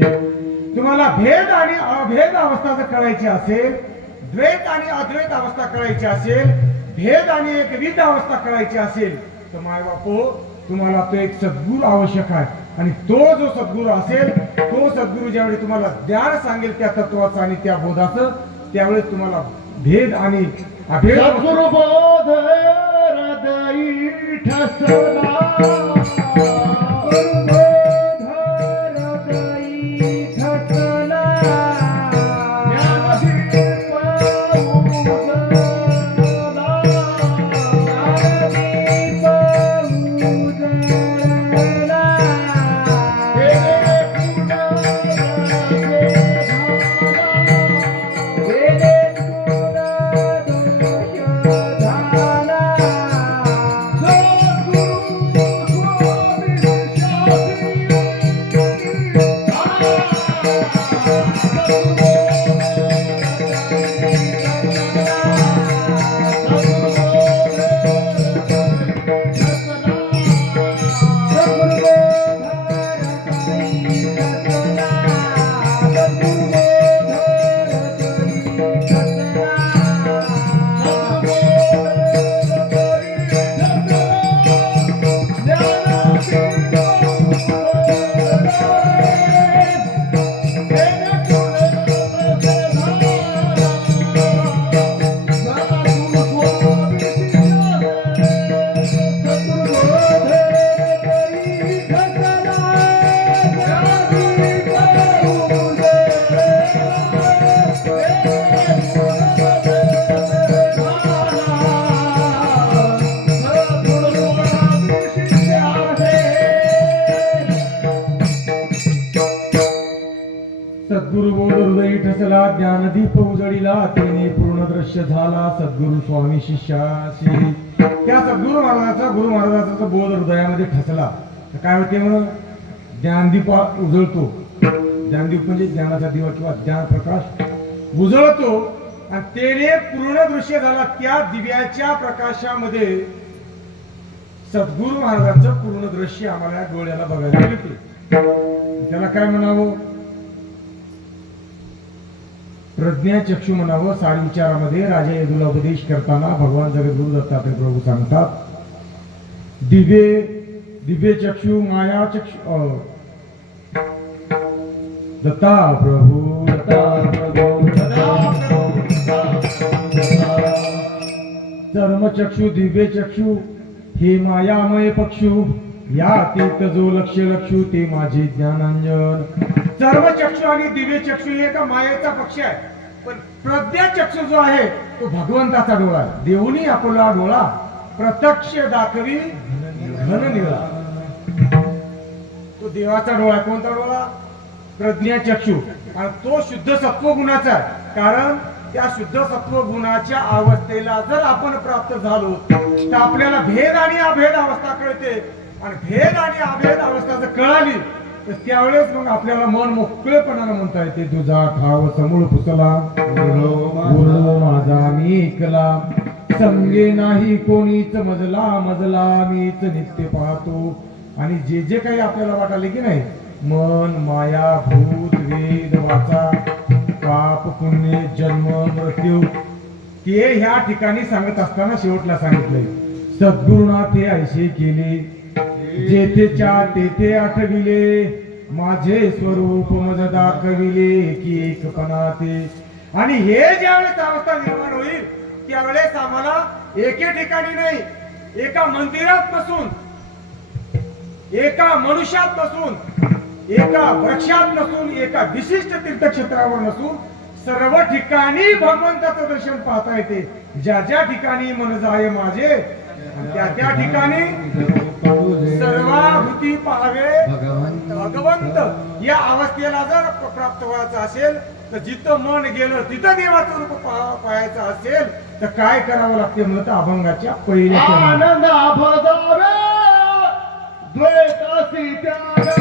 तुम्हाला भेद आणि अभेद अवस्था जर कळायची असेल, द्वैत आणि अद्वैत अवस्था कळायची असेल, भेद आणि एकविध अवस्था कळायची असेल तर माय बापो तुम्हाला तो एक सद्गुरू आवश्यक आहे. आणि तो जो सद्गुरू असेल, तो सद्गुरू ज्यावेळी तुम्हाला ज्ञान सांगेल त्या तत्वाचं आणि त्या बोधाचं, त्यावेळेस तुम्हाला भेद आणि अभेद सद्गुरु बोध हृदयी ठसला. सद्गुरु बोध हृदयी ठसला. ज्ञानदीप उजळीला तेने पूर्ण दृश्य झाला. सद्गुरु स्वामी शिष्याशी. त्या सद्गुरु महाराजाचा बोध हृदयामध्ये ठसला तर काय होते म्हणून? ज्ञानदीप उजळतो. ज्ञानदीप म्हणजे ज्ञानाचा दिवा किंवा ज्ञान प्रकाश उजळतो आणि तेने पूर्ण दृश्य झाला. त्या दिव्याच्या प्रकाशामध्ये सद्गुरु महाराजांचं पूर्ण दृश्य आम्हाला डोळ्याला बघायला मिळते. त्याला काय म्हणावं? प्रज्ञाचक्षु म्हणावं. सारी विचारामध्ये राजा यदूला उपदेश करताना भगवान जगद्गुरु दत्तात्रय प्रभू सांगतात, दिव्य चक्षु माया चक्षु दत्ता प्रभू दत्ता प्रभू दत्ता प्रभू चर्मचक्षु दिव्य चक्षु हे मायामय पक्षु यातीत जो लक्ष लक्षु ते माझे ज्ञानांजन. चर्मचक्षु आणि दिव्य चक्षु हे एका मायेचा पक्ष आहे, पण प्रज्ञाचक्षु जो आहे तो भगवंताचा डोळा आहे. देऊनी आपला डोळा प्रत्यक्ष दाखवी घन निळा. तो देवाचा डोळा आहे. कोणता डोळा? प्रज्ञाचक्षु. आणि तो शुद्ध सत्व गुणाचा आहे. कारण त्या शुद्ध सत्व गुणाच्या अवस्थेला जर आपण प्राप्त झालो तर आपल्याला भेद आणि अभेद अवस्था कळते. आणि भेद आणि अभेद अवस्था जर कळाली तर त्यावेळेस मग आपल्याला मन मोकळेपणाने म्हणता येते, तुझा ठाव समूळ पुसला उरलो माझा मी ऐकला, संगे नाही कोणीच मजला मजला मीच नित्य पाहतो. आणि जे जे काही आपल्याला वाटाले की नाही, मन माया भूत वेद वाचा पाप पुण्य जन्म मृत्यू, ते ह्या ठिकाणी सांगत असताना शेवटला सांगितलंय, सद्गुरुनाथे ऐसे केले जेथेच्या तेथे आठविले, माझे स्वरूप मज दाखविले की एकपणा ते. आणि हे ज्यावेळेस अवस्था निर्माण होईल त्यावेळेस आम्हाला एके ठिकाणी नाही, एका मंदिरात नसून, एका मनुष्यात नसून, एका वृक्षात नसून, एका विशिष्ट तीर्थक्षेत्रावर नसून सर्व ठिकाणी भगवंताचं दर्शन पाहता येते. ज्या ज्या ठिकाणी मन जाय माझे त्या त्या ठिकाणी सर्वाभूती पाहावे भगवंत. या अवस्थेला जर प्राप्त व्हायचं असेल तर जिथं मन गेलं तिथं देवाचं रूप पाहायचं असेल तर काय करावं लागते म्हणत अभंगाच्या पहिल्या आनंद भजावे द्वैतासी त्यागावे.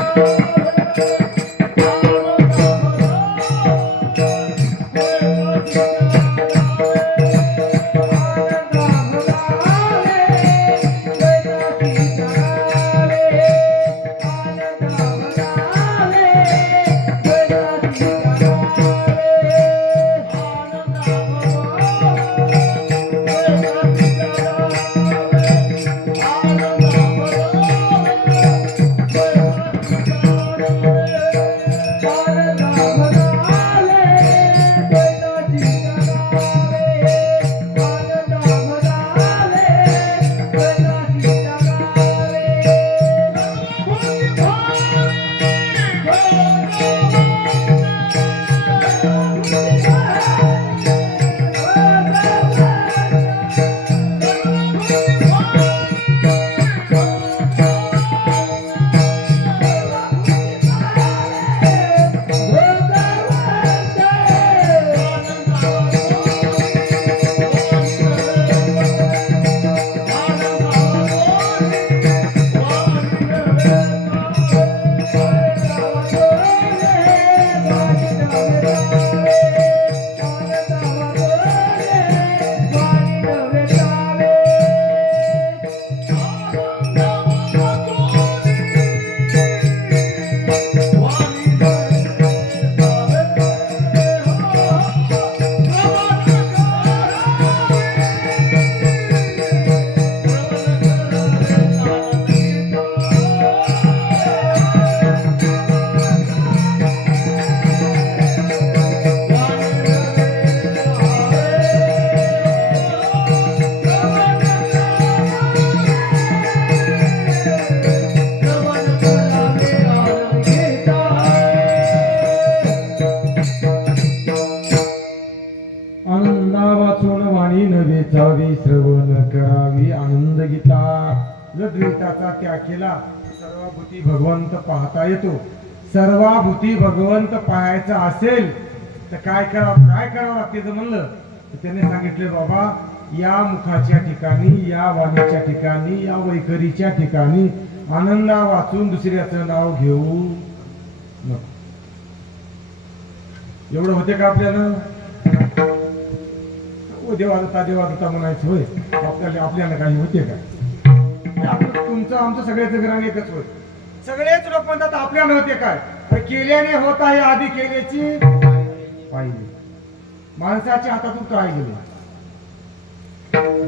वेचावी श्रवण करावी आनंद घेता. जर द्वैताचा त्याग केला सर्वभूती भगवंत पाहता येतो. सर्वभूती भगवंत पाहायचा असेल तर काय करावं लागते जर म्हणलं तर त्याने सांगितले, बाबा या मुखाच्या ठिकाणी, या वाणीच्या ठिकाणी, या वैखरीच्या ठिकाणी आनंदा वाचून दुसऱ्याचं नाव घेऊ नको. एवढं होते का आपल्याला? देवादत्ता म्हणायचं होय आपल्याला काही होते का? तुमचं आमचं सगळ्याचं ग्रहण एकच होय. सगळेच लोक म्हणतात आपल्याला होते काय? केल्याने होत आहे आधी केल्याची पाहिजे. माणसाच्या हातातून काय गेले?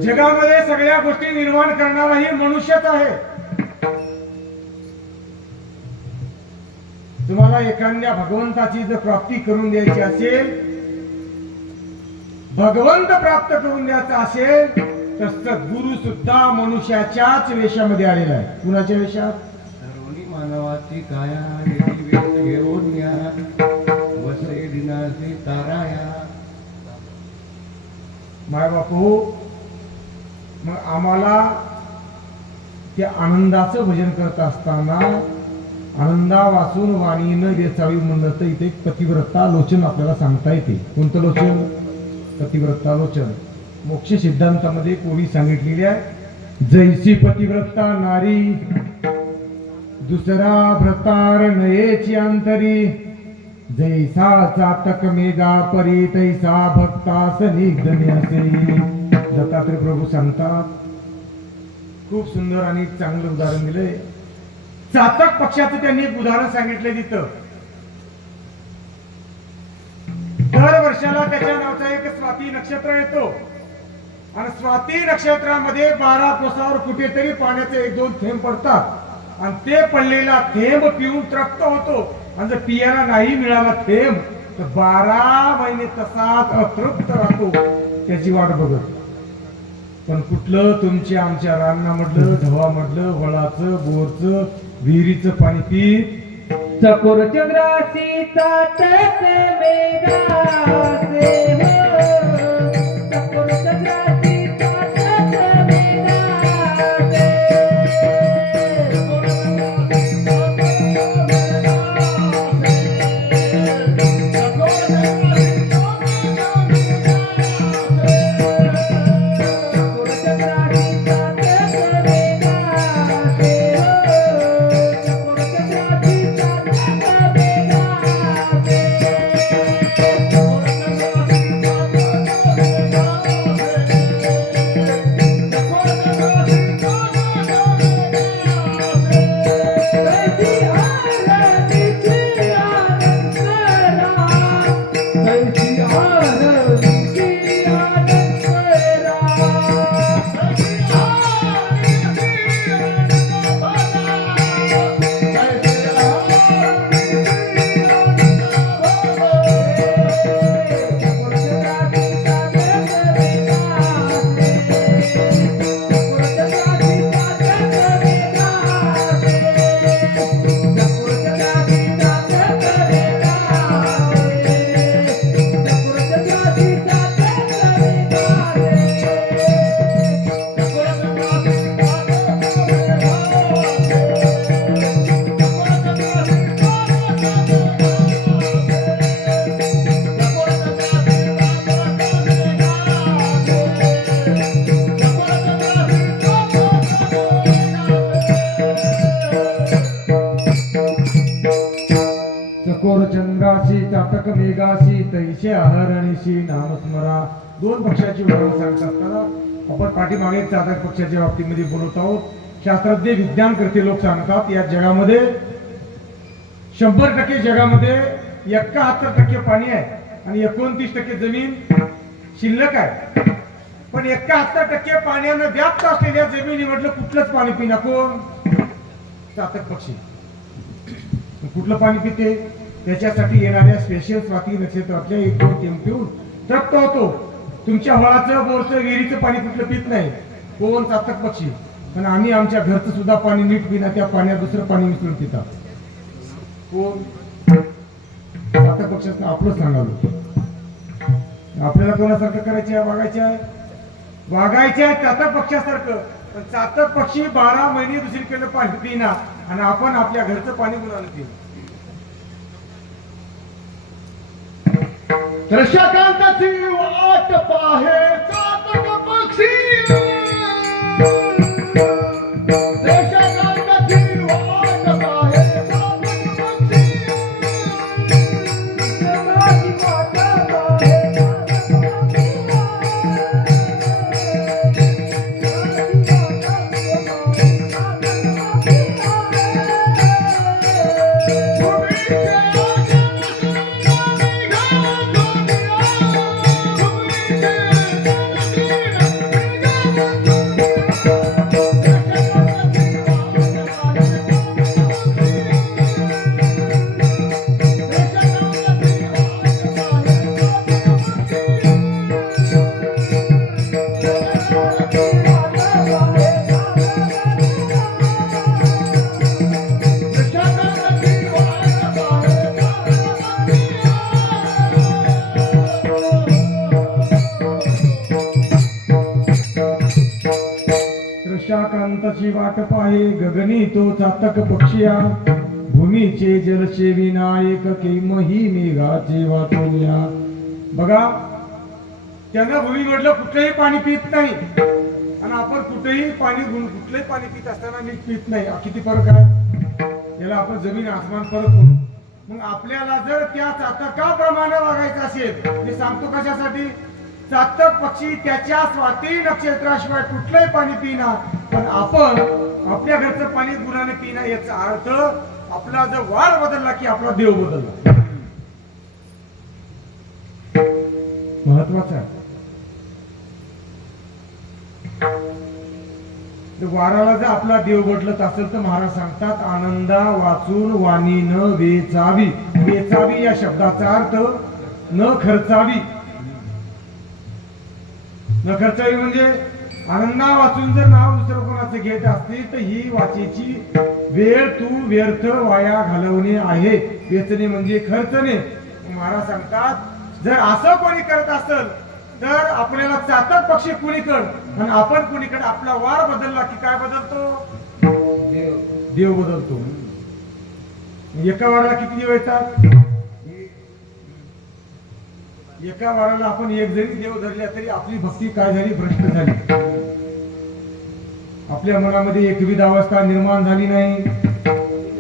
जगामध्ये सगळ्या गोष्टी निर्माण करणाराही मनुष्यच आहे. तुम्हाला एखाद्या भगवंताची जर प्राप्ती करून द्यायची असेल, भगवंत प्राप्त करून द्यायचा असेल तर सद्गुरू सुद्धा मनुष्याच्याच वेशामध्ये आलेला आहे. कुणाच्या वेशात? सर्वणी मानवाची काया येती वेश घेऊन या वसई दिनाचे ताराया. माय बापू, मग आम्हाला त्या आनंदाचं भजन करत असताना आनंदा वाचून वाणीनं वेचावी म्हणलं तर इथे एक पतिव्रता लोचन आपल्याला सांगता येते. कोणतं लोचन? पतिव्रता लोचन. मोक्ष सिद्धांतामध्ये कोणी सांगितलेली आहे, जैसी पतिव्रता नारी दुसरा भ्रतार नयेची अंतरी, जैसा चातक मेघा परी तैसा भक्तास निग्धनी असे. दत्तात्रय प्रभू सांगतात. खूप सुंदर आणि चांगलं उदाहरण दिलंय. चातक पक्षाचं त्यांनी एक उदाहरण सांगितलं तिथं. दर वर्षाला त्याच्या नावाचा एक स्वाती नक्षत्र येतो आणि स्वाती नक्षत्रामध्ये 12 कोसावर कुठेतरी पाण्याचे 1-2 थेंब पडतात आणि ते पडलेला थेंब पिऊन तृप्त होतो आणि जर पियाला नाही मिळाला थेंब तर 12 महिने तसाच अतृप्त राहतो त्याची वाट बघत. पण कुठलं तुमच्या आमच्या रानामधलं, ढवामधलं, वळाचं, बोरचं, विहिरीचं पाणी पीत चकोर चंद्राची चातक मेघाचे हो, चकोर चंद्राची चातक मेघाचे. चकोर चंद्राशी चातक मेघाशी तैसे आहरणीशी नामस्मरा. 2 पक्षाची उदाहरण सांगत असताना आपण पाठीमागे चातक पक्षाच्या बाबतीमध्ये बोलत आहोत. शास्त्रज्ञ विज्ञानकर्ते लोक सांगतात या जगामध्ये 100% जगामध्ये 71% पाणी आहे आणि 29% जमीन शिल्लक आहे. पण 71% पाण्यानं व्याप्त असलेल्या जमिनीमधलं कुठलंच पाणी पिना कोण? चातक पक्षी. कुठलं पाणी पिते? त्याच्यासाठी येणाऱ्या स्पेशल स्वाती नक्षत्रातल्या 1-2 थेंब पिऊन तृप्त होतो. तुमच्या हळाचं, बोरचं, विहिरीचं पाणी कुठलं पित नाही कोण? चातक पक्षी. पण आम्ही आमच्या घरचं सुद्धा पाणी नीट पिना त्या पाण्यात दुसरं पाणी मिसळून पितात कोण? चातक पक्षाचं आपलं सांगालो. आपल्याला कोणासारखं करायचं आहे? वागायचं आहे? वागायचं आहे चातक पक्षासारखं. पण चातक पक्षी 12 महिने दुसरीकडनं पाणी पिना आणि आपण आपल्या घरचं पाणी गुणाला पिऊ. रक्षकांताची वाट पाहे चातक पक्षी. रक्षकांताची वाट पाहे चातक पक्षी. देवाची वाट पाहे चातक पक्षी. कांताची वाट पाहे गगनी तो चातक पक्षिया भूमीचे जलचे विनायक केमही मेघाचे वाचूया. बघा त्यानं भूमीमधलं कुठलंही पाणी पित नाही आणि आपण कुठेही कुठलंही पाणी पित असताना नीट पित नाही. किती फरक आहे. याला आपण जमीन आसमान फरक म्हणू. मग आपल्याला जर त्या चातकाप्रमाणे वागायचं असेल, मी सांगतो कशासाठी, चातक पक्षी त्याच्या स्वाती नक्षत्राशिवाय कुठलंही पाणी पिणार, पण आपण आपल्या घरचं पाणी गुणाने पिणार. याचा अर्थ आपला जर वार बदलला की आपला देव बदलला. महत्वाचं आहे. वाराला जर आपला देव बदलत असेल तर महाराज सांगतात आनंदा वाचून वाणी न वेचावी. वेचावी या शब्दाचा अर्थ न खर्चावी. न खर्चावी म्हणजे आनंदा वाचून जर नाव दुसरं कोणाचं घेत असतील तर ही वाचेची वेळ तू व्यर्थ वाया घालवणे आहे. वेचणे म्हणजे खर्चणे. महाराज सांगतात जर असं कोणी करत असेल तर आपल्याला चातक पक्षी कुणीकड आणि आपण कुणीकडे, आपला वार बदलला की काय बदलतो, देव बदलतो. एका वाराला किती देव येतात. एका वाराला आपण एक जरी देव धरल्या तरी आपली भक्ती काय झाली, भ्रष्ट झाली. आपल्या मनामध्ये एकविध अवस्था निर्माण झाली नाही.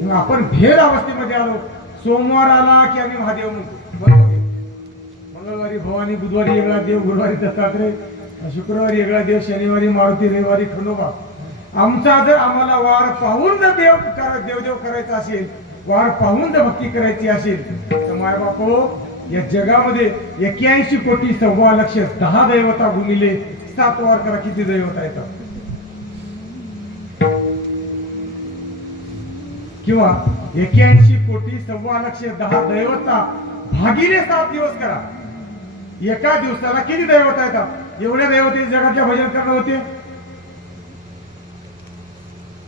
मग आपण भेद अवस्थेमध्ये आलो. सोमवार आला की आम्ही महादेव म्हणतो. मंगळवारी भवानी, बुधवारी वेगळा देव, गुरुवारी दत्तात्रय, शुक्रवारी वेगळा देव, शनिवारी मारुती, रविवारी खंडोबा. आमचा जर आम्हाला वार पाहून जर देवदेव करायचा असेल, वार पाहून जर भक्ती करायची असेल तर माय बापो या जगामध्ये 81 कोटी 1.25 लाख 10 दैवता गुणिले 7 वार करा, किती दैवता येतात. किंवा 81 कोटी 1.25 लाख 10 दैवता भागिले 7 दिवस करा. एका दिवसाला किती दैवता येतात. एवढ्या दैवते जगातल्या भजन करणं होते.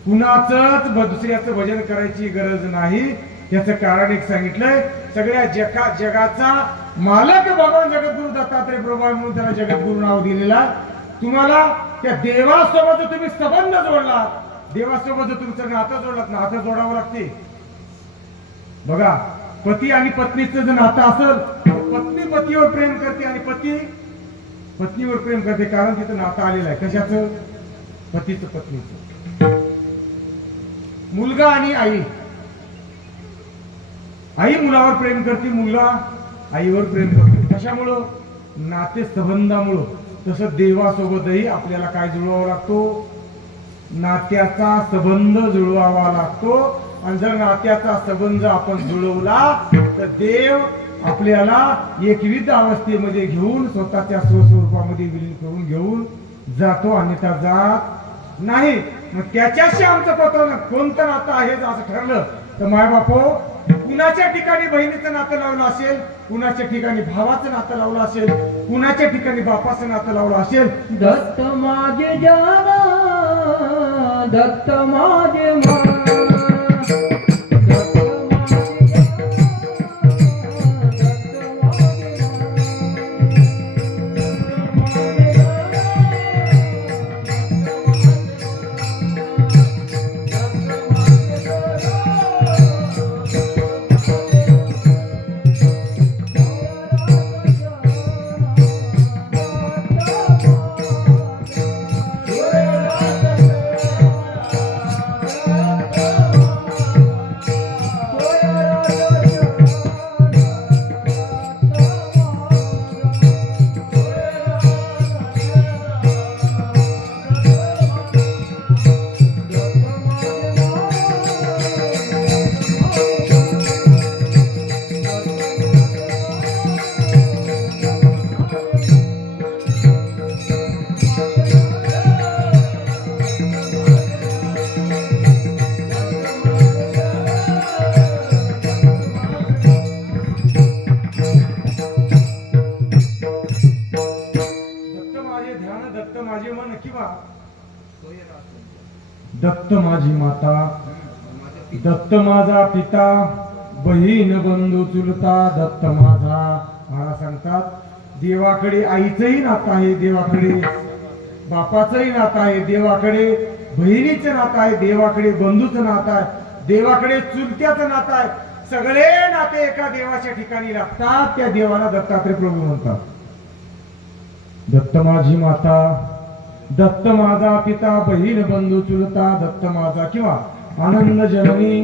कुणाचंच दुसऱ्याचं भजन करायची गरज नाही. याचं कारण एक सांगितलंय, सगळ्या जगाचा मालक भगवान जगद्गुरु दत्तात्रय प्रभू म्हणून त्याला जगद्गुरु नाव दिलेला. तुम्हाला त्या देवासोबत तुम्ही संबंध जोडला, देवासोबत तुमचं नातं जोडलात, नातं जोडावं लागते. बघा पती आणि पत्नीचं जर नातं असेल, पत्नी पतीवर प्रेम करते आणि पती पत्नीवर प्रेम करते, कारण तिथं नातं आलेलं आहे. कशाचं, पतीचं पत्नीचं. मुलगा आणि आई, आई मुलावर प्रेम करते, मुलगा आईवर प्रेम करतो. कशामुळं, नाते संबंधामुळं. तसं देवासोबतही आपल्याला काय जुळवावा लागतो, नात्याचा संबंध जुळवावा लागतो. आणि जर नात्याचा संबंध आपण जुळवला तर देव आपल्याला एकविध अवस्थेमध्ये घेऊन स्वतःच्या स्वस्वरूपामध्ये विलीन करून घेऊन जातो, अन्यथा जात नाही. मग त्याच्याशी आमचं कोणतं नातं आहे असं ठरलं तर मायबापो कुणाच्या ठिकाणी बहिणीचं नातं लावलं असेल, कुणाच्या ठिकाणी भावाचं नातं लावलं असेल, कुणाच्या ठिकाणी बापाचं नातं लावलं असेल. दत्त माझे जाना, दत्त माझे मा, दत्त माझी माता, दत्त माझा पिता, बहीण बंधू चुलता, दत्त माझा. महाराज सांगतात देवाकडे आईचंही नातं आहे, देवाकडे बापाचंही नातं आहे, देवाकडे बहिणीचं नातं आहे, देवाकडे बंधूचं नातं आहे, देवाकडे चुलत्याचं नातं आहे. सगळे नाते एका देवाच्या ठिकाणी लागतात. त्या देवाला दत्तात्रय प्रभू म्हणतात. दत्त माझी माता, दत्त माझा पिता, बहीण बंधू चुलता, दत्त माझा किंवा आनंद जननी,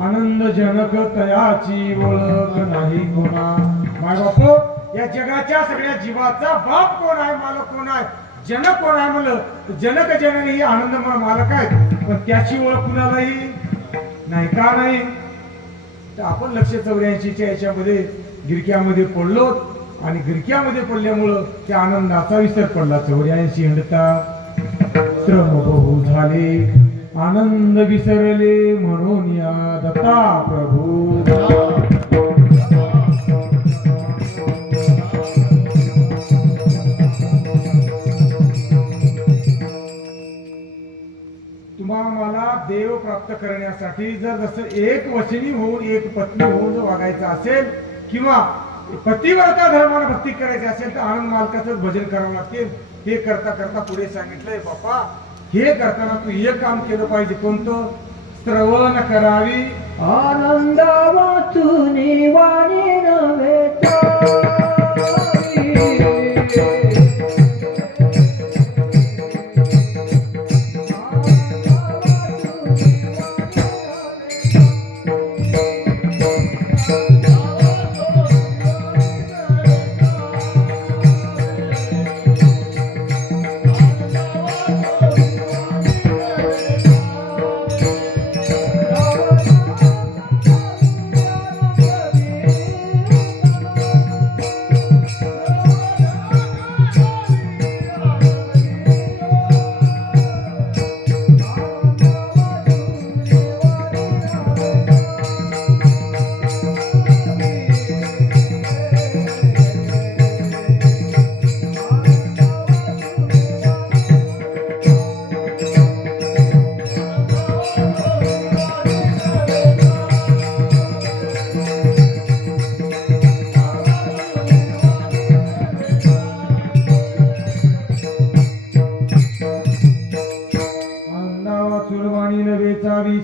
आनंद जनक तयाची ओळख नाही कोणा. माय बापो, या जगाच्या सगळ्या जीवाचा बाप कोण आहे, मालक कोण आहे, जनक कोण आहे म्हणलं तर जनक जननी ही आनंदमय मालक आहेत. पण त्याची ओळख कुणालाही नाही. का नाही? तर आपण 184च्या याच्यामध्ये गिरक्यामध्ये पडलो आणि गिरक्यामध्ये पडल्यामुळं त्या आनंदाचा विसर पडला. 84 हिंडता श्रम बहु झाले, आनंद विसरले, म्हणून या दत्ता प्रभू. तुम्हाला देव प्राप्त करण्यासाठी जर जसं एक वचनी होऊन एक पत्नी होऊन जर वागायचं असेल किंवा पतिव्रता धर्माला भक्ती करायची असेल तर आनंद मालकाचं भजन करावं लागते. हे करता करता पुढे सांगितलंय बाप्पा, हे करताना तू एक काम केलं पाहिजे. कोणतं? श्रवण करावी आनंद वाचून वाणी नव्हे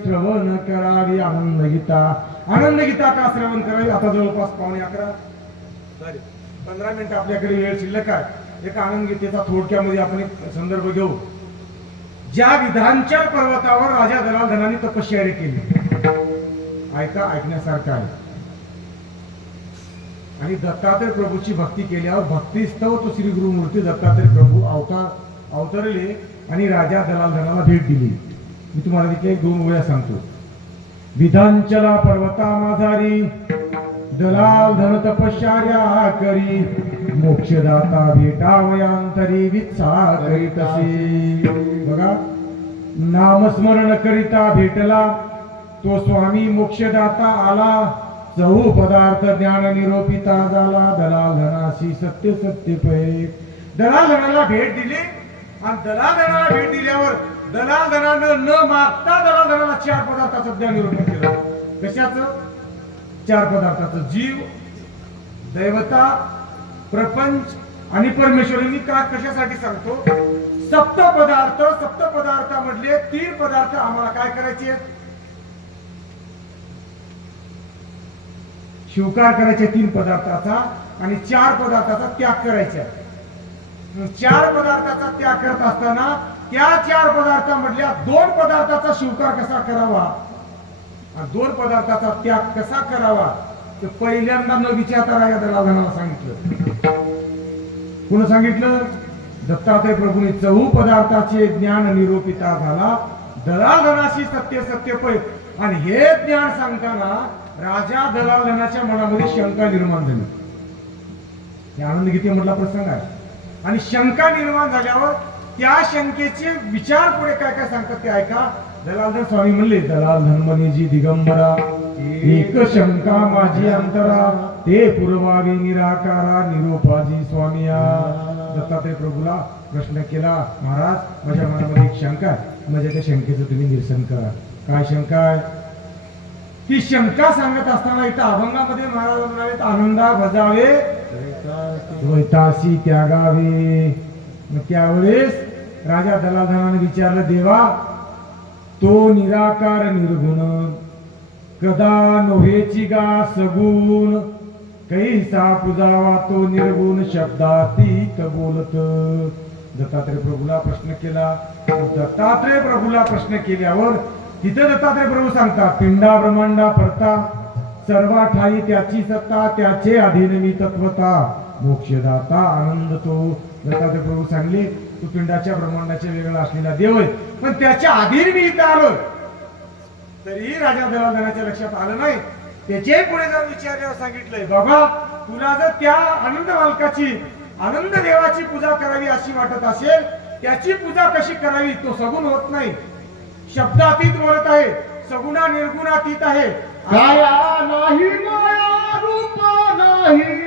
श्रवण करावी. आनंद गीता, आनंद गीता का श्रवण करावी. आता जवळपास 11:15 झाले. 15 मिनिटं आपल्याकडे वेळ शिल्लक आहे. एका आनंद गीतेचा थोडक्यामध्ये आपण एक संदर्भ घेऊ. ज्या विधानच्या पर्वतावर राजा दलाधनाने तपश्चर्या केली, ऐका, ऐकण्यासारखं आहे. आणि दत्तात्रय प्रभूची भक्ती केल्यावर भक्तिस्तव तो श्री गुरुमूर्ती दत्तात्रय प्रभू अवतरले आणि राजा दलाधनाला भेट दिली. मी तुम्हाला तिथे 2 वेळा सांगतो. विधांचला पर्वता माझारी दलाधन तपश्चर्या करी, मोक्षदाता भेटावयांतरी विच्छा करीतसे. बघा, नामस्मरण करिता भेटला तो स्वामी मोक्षदाता आला, चहू पदार्थ ज्ञान निरोपिता झाला, दलाधनाशी सत्य सत्य पै. दलाधनाला भेट दिली आणि दलाधनाला भेट दिल्यावर दलाधनानं न मागता दलाधनाला 4 पदार्थाचं ज्ञान निरूपण केलं. कशाचं? 4 पदार्थाचं. जीव, दैवता, प्रपंच आणि परमेश्वर. मी का कशासाठी सांगतो? सप्तपदार्थामधले 3 पदार्थ आम्हाला काय करायचे? स्वीकार करायचे 3 पदार्थाचा आणि 4 पदार्थाचा त्याग करायचा. 4 पदार्थाचा त्याग करत असताना त्या 4 पदार्थांमधल्या 2 पदार्थाचा स्वीकार कसा करावा आणि 2 पदार्थाचा त्याग कसा करावा ते पहिल्यांदा न विचारता राजा दलाधनाला सांगितलं. कोण सांगितलं? दत्तात्रय प्रभूने 4 पदार्थाचे ज्ञान निरूपिता झाला, दलाधनाशी सत्य सत्य पै. आणि हे ज्ञान सांगताना राजा दलाधनाच्या मनामध्ये शंका निर्माण झाली. हे आनंद गीतेमधला प्रसंग आहे. आणि शंका निर्माण झाल्यावर त्या शंकेचे विचार पुढे काय काय सांगतात ते ऐका. दलाधन स्वामी म्हणले, दलाधन मनीजी दिगंबरा, एक शंका माझी अंतरा, ते पुरवावी निराकारा, निरोपाजी स्वामिया. दत्तात्रय प्रभूला प्रश्न केला, महाराज माझ्या मनामध्ये एक शंका आहे, माझ्या त्या शंकेचं तुम्ही निरसन करा. काय शंका आहे? ती शंका सांगत असताना इथं अभंगामध्ये महाराज म्हणाले, आनंदा भजावे द्वैतासी त्यागावे. मग त्यावेळेस राजा दलाधनाने विचारलं, देवा तो निराकार निर्गुण कदा नव्हेची गा सगुण, कैसा पुजावा तो निर्गुण शब्दातीत बोलत. दत्तात्रय प्रभूला प्रश्न केला. दत्तात्रय प्रभूला प्रश्न केल्यावर तिथे दत्तात्रय प्रभू सांगतात, पिंडा ब्रह्मांडा परता सर्वा ठाई त्याची सत्ता, त्याचे अधीन मी तत्वता, मोक्षदाता आनंद तो. दत्तात्रय प्रभू सांगले, तू पिंडाच्या ब्रह्मांडाच्या वेगळा असलेला देव आहे, पण त्याच्या अधीन मी इथं आलो. तरी राजा दलाधनाच्या लक्षात आलं नाही. त्याचे पुढे जाऊन विचारल्यावर सांगितलंय, बाबा तुला जर त्या आनंद मालकाची आनंद देवाची पूजा करावी अशी वाटत असेल, त्याची पूजा कशी करावी? तो सगुण होत नाही, शब्दातीत बोलत आहे, सगुणा निर्गुणातीत आहे. काया नाही माया रूप नाही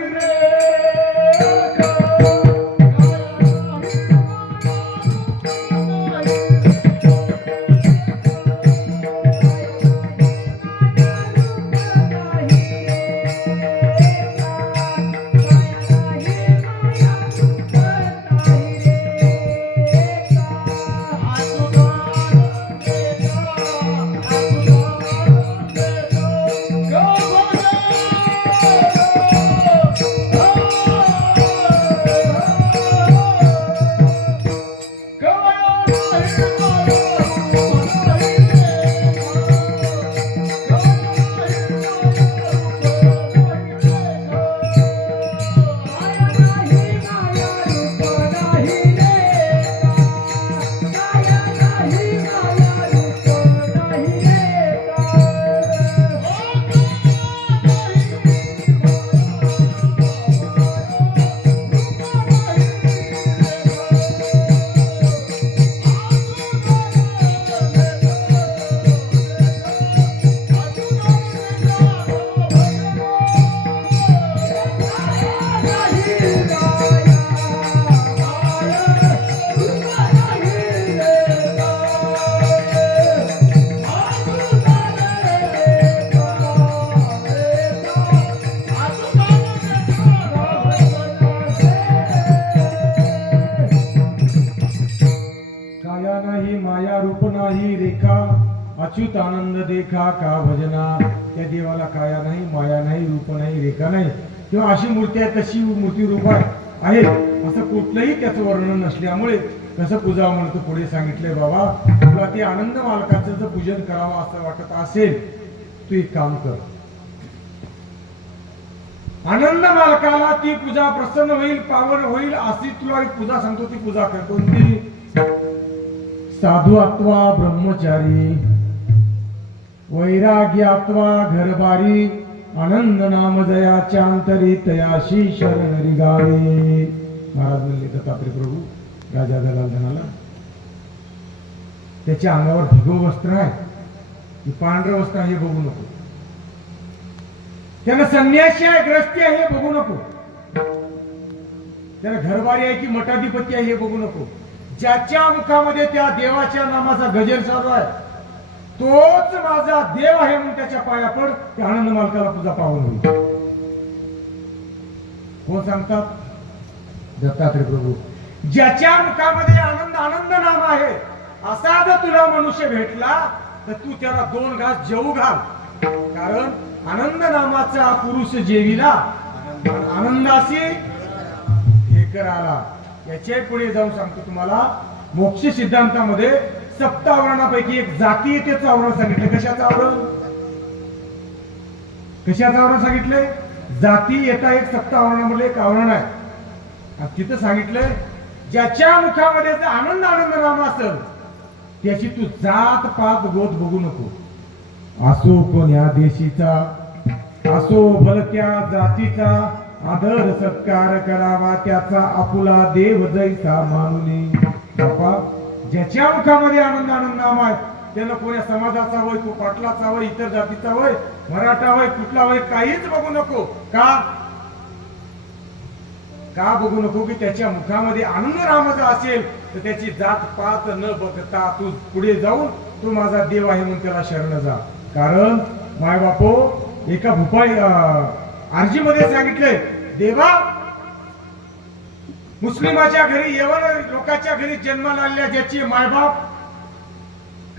अच्युत आनंद देखा का भजना. त्या देवाला काया नाही, माया नाही, रूप नाही, रेखा नाही, किंवा अशी मूर्ती आहे तशी मूर्ती रूप आहे असं कुठलंही त्याचं वर्णन नसल्यामुळे कसं पूजा म्हणतो. पुढे सांगितलंय, बाबा तुला ते आनंद मालकाचं जर पूजन करावं असं वाटत असेल, तू एक काम कर, आनंद मालकाला ती पूजा प्रसन्न होईल, पावन होईल अशी तुला एक पूजा सांगतो, ती पूजा कर. कोणती? साधू अथवा ब्रह्मचारी, वैराग्यात्वा घरबारी, आनंद नाम जयाच्या अंतरी तयाशी शरण रिगावे. महाराज म्हणले दत्तात्रय प्रभू राजा दलाधनाला, त्याच्या अंगावर भिगो वस्त्र आहे की पांढरं वस्त्र आहे हे बघू नको, त्याला संन्यासी आहे ग्रस्ती आहे हे बघू नको, त्याला घरबारी आहे की मठाधिपती आहे हे बघू नको. ज्याच्या मुखामध्ये त्या देवाच्या नामाचा गजर चालू आहे तोच माझा देव आहे म्हणून त्याच्या पाया पड, त्या आनंद मालकाला पूजा पावन होईल. कोण सांगतात? दत्तात्रय प्रभू. ज्याच्या मुखामध्ये आनंद आनंद नाम आहे असा जर तुला मनुष्य भेटला तर तू त्याला 2 घास जेवू घाल. कारण आनंद नामाचा पुरुष जेविला आनंदाशी हे कराला. याच्या पुढे जाऊन सांगतो तुम्हाला, मोक्ष सिद्धांतामध्ये 7 आवरणापैकी एक जातीयतेचं आवरण सांगितलं. कशाचं आवरण? कशाचं आवरण सांगितलंय? जातीयता एक 7 आवरणामध्ये एक आवरण आहे. आणि तिथं सांगितलंय, ज्याच्या मुखामध्ये जर आनंद आनंद नाम असेल त्याची तू जात पात गोत बघू नको. असो कोण्या देशीचा, असो भलत्या जातीचा, आदर सत्कार करावा त्याचा आपुला देव जैसा मानुनी. बापा ज्याच्या मुखामध्ये आनंद आनंद नाम आहे त्याला कोण्या समाजाचा होय, तो पाटलाचा होय, इतर जातीचा होय, मराठा होय, कुठला होय, काहीच बघू नको. का बघू नको? की त्याच्या मुखामध्ये आनंद नामाचा असेल तर त्याची जात पात न बघता तू पुढे जाऊन तो माझा देव आहे म्हणून त्याला शरण जा. कारण माय बापो एका भूपाई आरजी मध्ये सांगितलंय, देवा मुस्लिमाच्या घरी यवन लोकांच्या घरी जन्माला आलेल्या ज्याचे मायबाप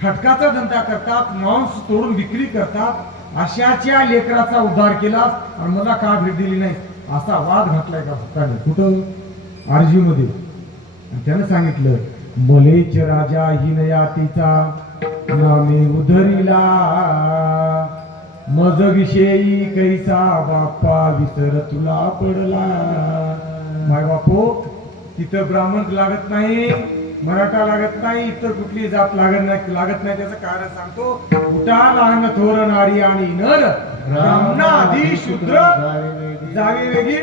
खटकाचा धंदा करतात, मांस तोडून विक्री करतात, अशाच्या लेकराचा उद्धार केला आणि मला का भेट दिली नाही असा वाद घातलाय का भक्ताने कुठं आरजी मध्ये. आणि त्यानं सांगितलं मलेच राजा हिनयातीचा नामे उधरीला मज विषयी कैसा बाप्पा विसर तुला पडला. माय बापो तिथं ब्राह्मण लागत नाही, मराठा लागत नाही, इतर कुठली जात लागत नाही त्याचं कारण सांगतो. उठा लहान थोर नारी आणि नर ब्राह्मण आधी शूद्र जावे वेगळी.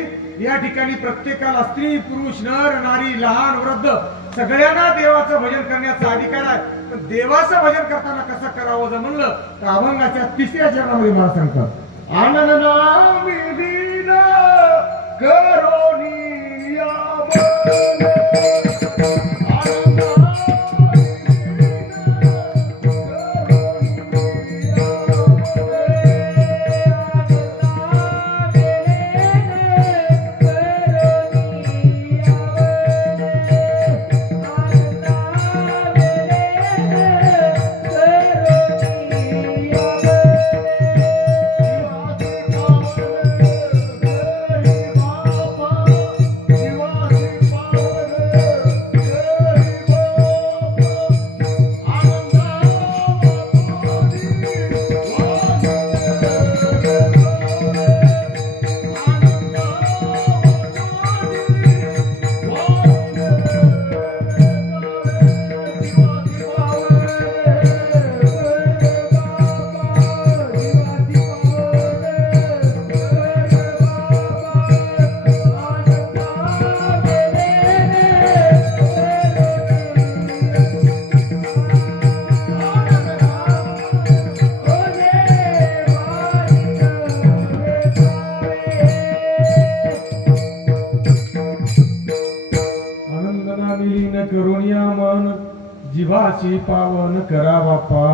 या ठिकाणी प्रत्येकाला स्त्री पुरुष नर नारी लहान वृद्ध सगळ्यांना देवाचं भजन करण्याचा अधिकार आहे. पण देवाचं भजन करताना कसं करावं जर म्हणलं तर अभंगाच्या 3ऱ्या चरणामध्ये मला सांगतात आनंद नाम विलीन करोनी यावन. जीवाशी पावन करा बाप्पा.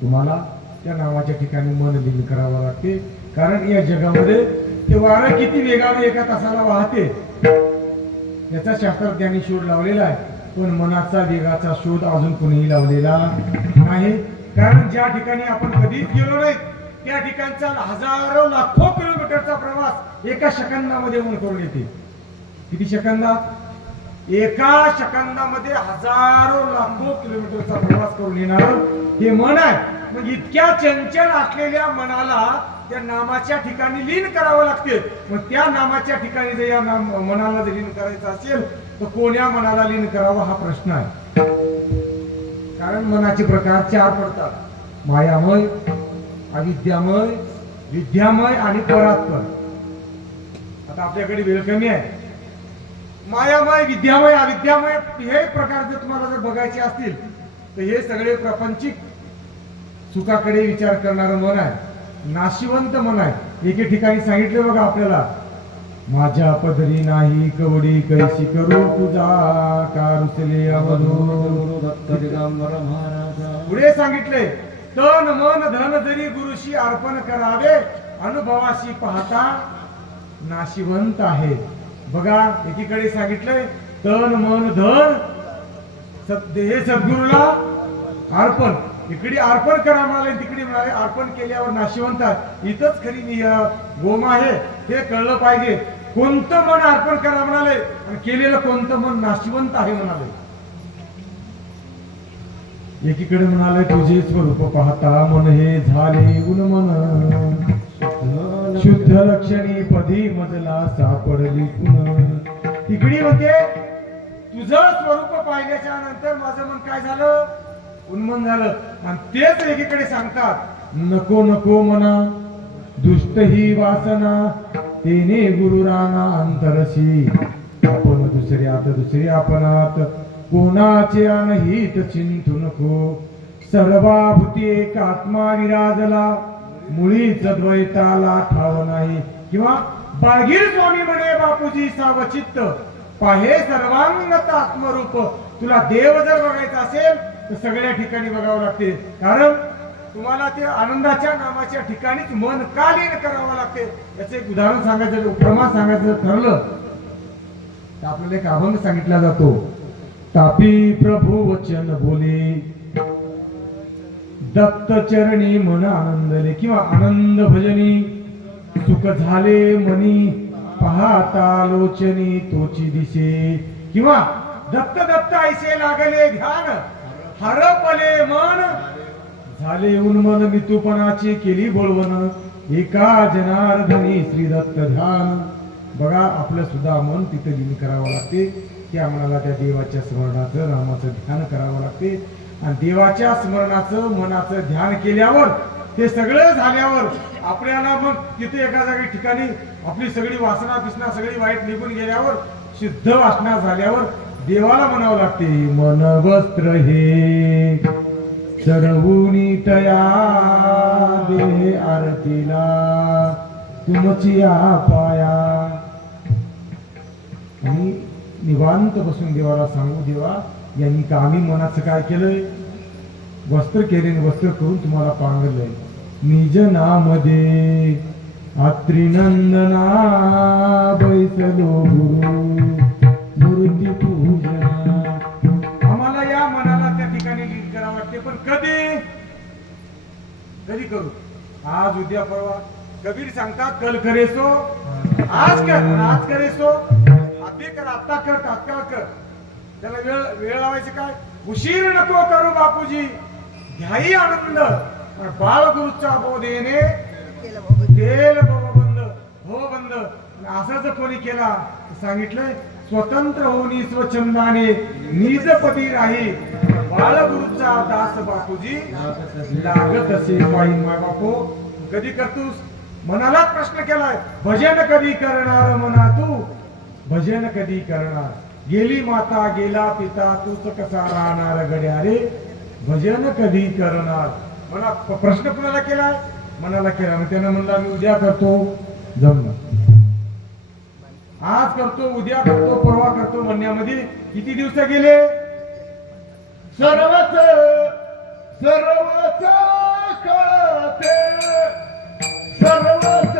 तुम्हाला त्या नावाच्या ठिकाणी मन लीन करावं लागते. कारण या जगामध्ये ते वारं किती वेगाने एका तासाला वाहते याचा शास्त्रज्ञांनी शोध लावलेला आहे. पण मनाचा वेगाचा शोध अजून कोणीही लावलेला नाही. कारण ज्या ठिकाणी आपण कधीच गेलो नाही त्या ठिकाणचा हजारो लाखो किलोमीटरचा प्रवास एका सेकंदामध्ये मन करून येते. किती सेकंदात? एका सेकंदामध्ये हजारो लाखो किलोमीटरचा प्रवास करून येणार हे मन आहे. मग इतक्या चंचल असलेल्या मनाला त्या नामाच्या ठिकाणी लीन करावं लागते. मग त्या नामाच्या ठिकाणी जर या मनाला जर लीन करायचं असेल तर कोण्या मनाला लीन करावं हा प्रश्न आहे. कारण मनाचे प्रकार 4 पडतात: मायामय, अविद्यामय, विद्यामय आणि परात्पर. आता आपल्याकडे वेळ कमी आहे. मायामय, विद्यामय, अविद्यामय हे प्रकार जर तुम्हाला जर बघायचे असतील तर हे सगळे प्रापंचिक सुखाकडे विचार करणारं मन आहे, नाशिवंत मन आहे. एके ठिकाणी सांगितले बघा आपल्याला, माझ्या पदरी नाही कवडी कैसी करू तुझा कारुसले अवधूत दत्त दिगंबर महाराजा. पुढे सांगितले, तन मन धन जरी गुरुशी अर्पण करावे अनुभवाशी पाहता नाशिवंत आहे. बघा एकीकडे सांगितलंय तन मन धन हे सद्गुरूला अर्पण. इकडे अर्पण करा म्हणाले, तिकडे म्हणाले अर्पण केल्यावर नाशिवंत आहे. इथंच खरी गोमा आहे हे कळलं पाहिजे. कोणतं मन अर्पण करा म्हणाले आणि केलेलं कोणतं मन नाशिवंत आहे म्हणाले. एकीकडे म्हणाले तुझे स्वरूप पाहता मन हे झाले उन्मन शुद्ध लक्षणी पदी मजला सापडली पुन्हा. तिकडे होते तुझं स्वरूप पाहिल्याच्या नंतर माझं मन काय झालं? उन्मन झालं. आणि तेच एकीकडे सांगतात, नको नको मना दुष्ट ही वासना तेने गुरुराना अंतरशी आपण दुसऱ्यात दुसरे आपणात कोणाचे अनहित चिंतू नको. सर्वाभूती एक आत्मा विराजला मुळीच द्वैताला ठाव नाही. किंवा बाळगीर स्वामी म्हणे बापूजी सावचित्त पाहे सर्वांगत आत्मरूप. तुला देव जर बघायचा असेल तर सगळ्या ठिकाणी बघावं लागते. कारण तुम्हाला ते आनंदाच्या नामाच्या ठिकाणीच मन का लीन करावं लागते याचं एक उदाहरण सांगायचं, उपमा सांगायचं ठरलं तर आपल्याला एक अभंग सांगितला जातो. तापी प्रभू वचन बोले, दत्त चरणी मन आनंदले, किंवा आनंद भजनी सुख झाले मनी, पाहता लोचनी तोची दिसे, किंवा दत्त दत्त ऐसे लागले ध्यान, हरपले मन झाले उन्मन, मितूपणाची केली बोलवण, एका जनार्दनी श्री दत्त ध्यान. बघा आपलं सुद्धा मन तिथे लीन करावं लागते. त्या मनाला त्या देवाच्या स्मरणाचं नामाचं ध्यान करावं लागते. आणि देवाच्या स्मरणाचं मनाचं ध्यान केल्यावर ते सगळं झाल्यावर आपल्याला मग तिथे एका जागी ठिकाणी आपली सगळी वासना बिसना सगळी वाईट निघून गेल्यावर शुद्ध वासना झाल्यावर देवाला म्हणावं लागते, मन वस्त्र हे चढवूनी तया दे आरतीला तुमची पाया. आणि निवांत बसून देवाला सांगू, देवा यांनी का आम्ही मनाचं काय केलंय, वस्त्र केले, वस्त्र करून तुम्हाला पांगलंय. निज नामदे अत्रिनंदना बैसलो गुरु मूर्ती पूजना. आम्हाला या मनाला त्या ठिकाणी लीन करावं वाटते, पण कधी कधी करू, आज उद्या परवा. कबीर सांगतात, कल करे सो आज कर, आज करे सो आधी कर, आता कर, तात्काळ कर. त्याला वेळ लावायचे काय, उशीर नको करू बापूजी, घ्याई आनंद. बाळ गुरुचा बोधेने तेल बंद हो बंद. असं जर कोणी केला सांगितलंय, स्वतंत्र होनी स्वच्छंदाने निजपती राही, बाळ गुरुचा दास बापूजी लागत असे पायी. माय बापू कधी करतोस, मनाला प्रश्न केलाय, भजन कधी करणार मना तू, भजन कधी करणार. गेली माता गेला पिता तूच कसा राहणार गड्या रे, भजन कधी करणार. मला प्रश्न कुणाला केलाय, मनाला केला. मग त्यानं म्हणला मी उद्या करतो, जमलं. आज करतो, उद्या करतो, परवा करतो म्हणण्यामध्ये किती दिवस गेले. सर्वच सर्वच कळते, सर्वच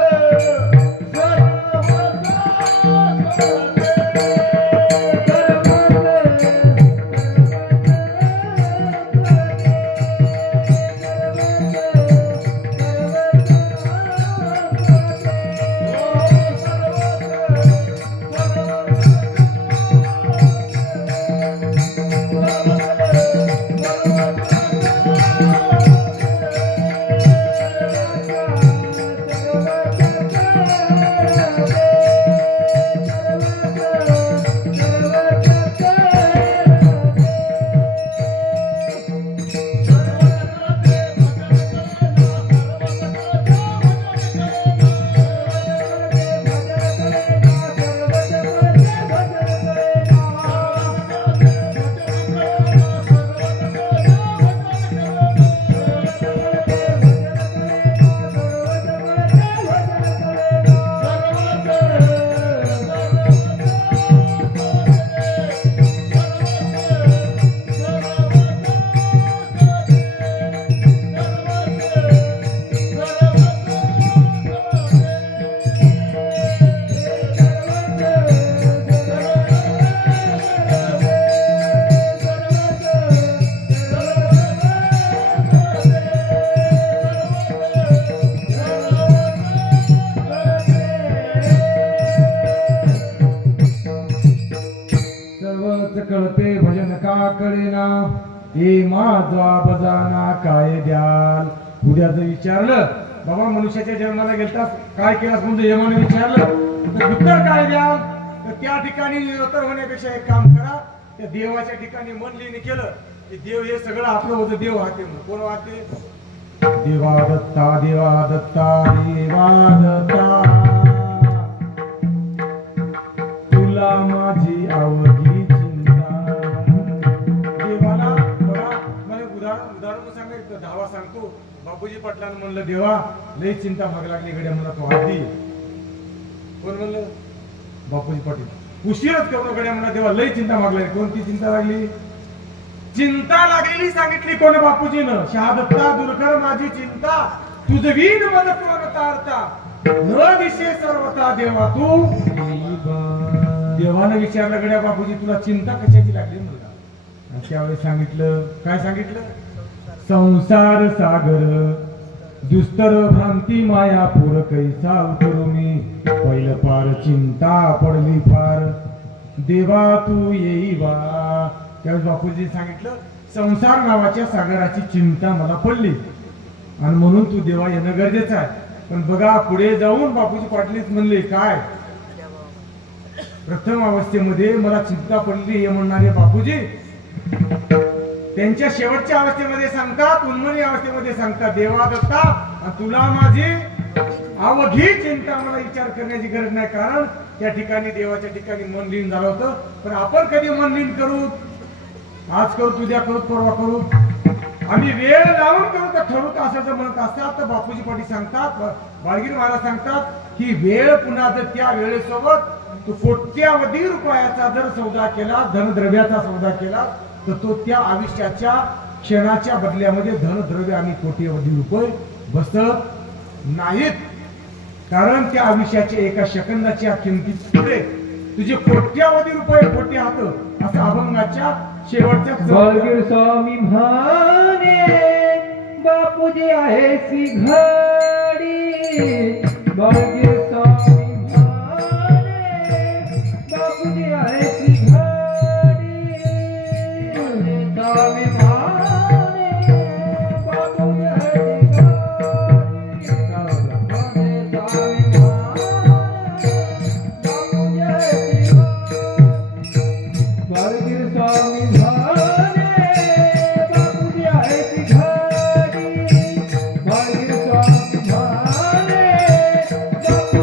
कळते भजन का कळेना, हे माझा बजाना काय द्याल. उद्याचं विचारलं, बाबा मनुष्याच्या जन्माला गेलतास काय केलास म्हणून यमाने विचारलं तर उत्तर काय द्याल. तर त्या ठिकाणी उत्तर होण्यापेक्षा एक काम करा, त्या देवाच्या ठिकाणी मन लीन केलं की देव हे सगळं आपलं होतं. देव वाहते म्हणून कोण वाहते, देवा दत्ता देवा दत्ता देवा दत्ता, तुला माझी आवडी चिंता. देवाला बघा, मला उदाहरण सांगायचं, धावा सांगतो. बापूजी पाटलांना म्हणलं, देवा लई चिंता भाग लागली गड्या मला तो आधी. कोण म्हणलं, बापूजी पाटील. उशीरच करू गड्या म्हणा, देवा लई चिंता भाग लागली. कोणती चिंता लागली, चिंता लागलेली सांगितली कोण, बापूजीनं. शहादत्ता दुर्कर माझी चिंता, तुझवीन मज कोण तारता, न दिसे सर्वता देवा तू. देवानं विचारलं गड्या बापूजी तुला चिंता कशाची लागली मुलगा? आणि त्यावेळेस सांगितलं, काय सांगितलं? संसार सागर दुस्तर भ्रांती माया पूर कैसा उतरू मी, पहिलं पार चिंता पडली फार देवा तू येई बा. त्यावेळेस बापूजी सांगितलं संसार नावाच्या सागराची चिंता मला पडली आणि म्हणून तू देवा येणं गरजेचं आहे. पण बघा पुढे जाऊन बापूजी पाटीलच म्हणले काय, प्रथम अवस्थेमध्ये मला चिंता पडली हे म्हणणारे बापूजी त्यांच्या शेवटच्या अवस्थेमध्ये सांगतात, उन्मनी अवस्थेमध्ये सांगतात देवा दत्ता तुला माझी अवघी चिंता, मला विचार करण्याची गरज नाही. कारण त्या ठिकाणी देवाच्या ठिकाणी मन लीन झालं होतं. पण आपण कधी मन लीन करू? आज करू, उद्या करू, परवा करू, आम्ही वेळ लावून करू का ठरवू का असं जर म्हणत असतात तर बापूजी पाटील सांगतात, बाळगीर महाराज सांगतात की वेळ पुन्हा जर त्या वेळेसोबत तू कोट्यावधी रुपयाचा जर सौदा केला, धनद्रव्याचा सौदा केला तर तो त्या आयुष्याच्या क्षणाच्या बदल्यामध्ये धनद्रव्य आणि कोट्यावधी रुपये बसत नाहीत. कारण त्या आयुष्याच्या एका सेकंदाच्या किमतीत पुढे तुझे कोट्यावधी रुपये खोटे हात असं अभंगाच्या शेवटच्या बाळगीर स्वामी म्हणे बापूजी आहे सी घडी, बाळगीर स्वामी म्हणे बापूजी आहे सी घडी, स्वामी म्हणे बापूजी आहे सी घडी, स्वामी म्हणे बापूजी आहे सी घडी, बाळगीर स्वामी म्हणे बापूजी आहे ती घडी, बाळगीर स्वामी म्हणे बापूजी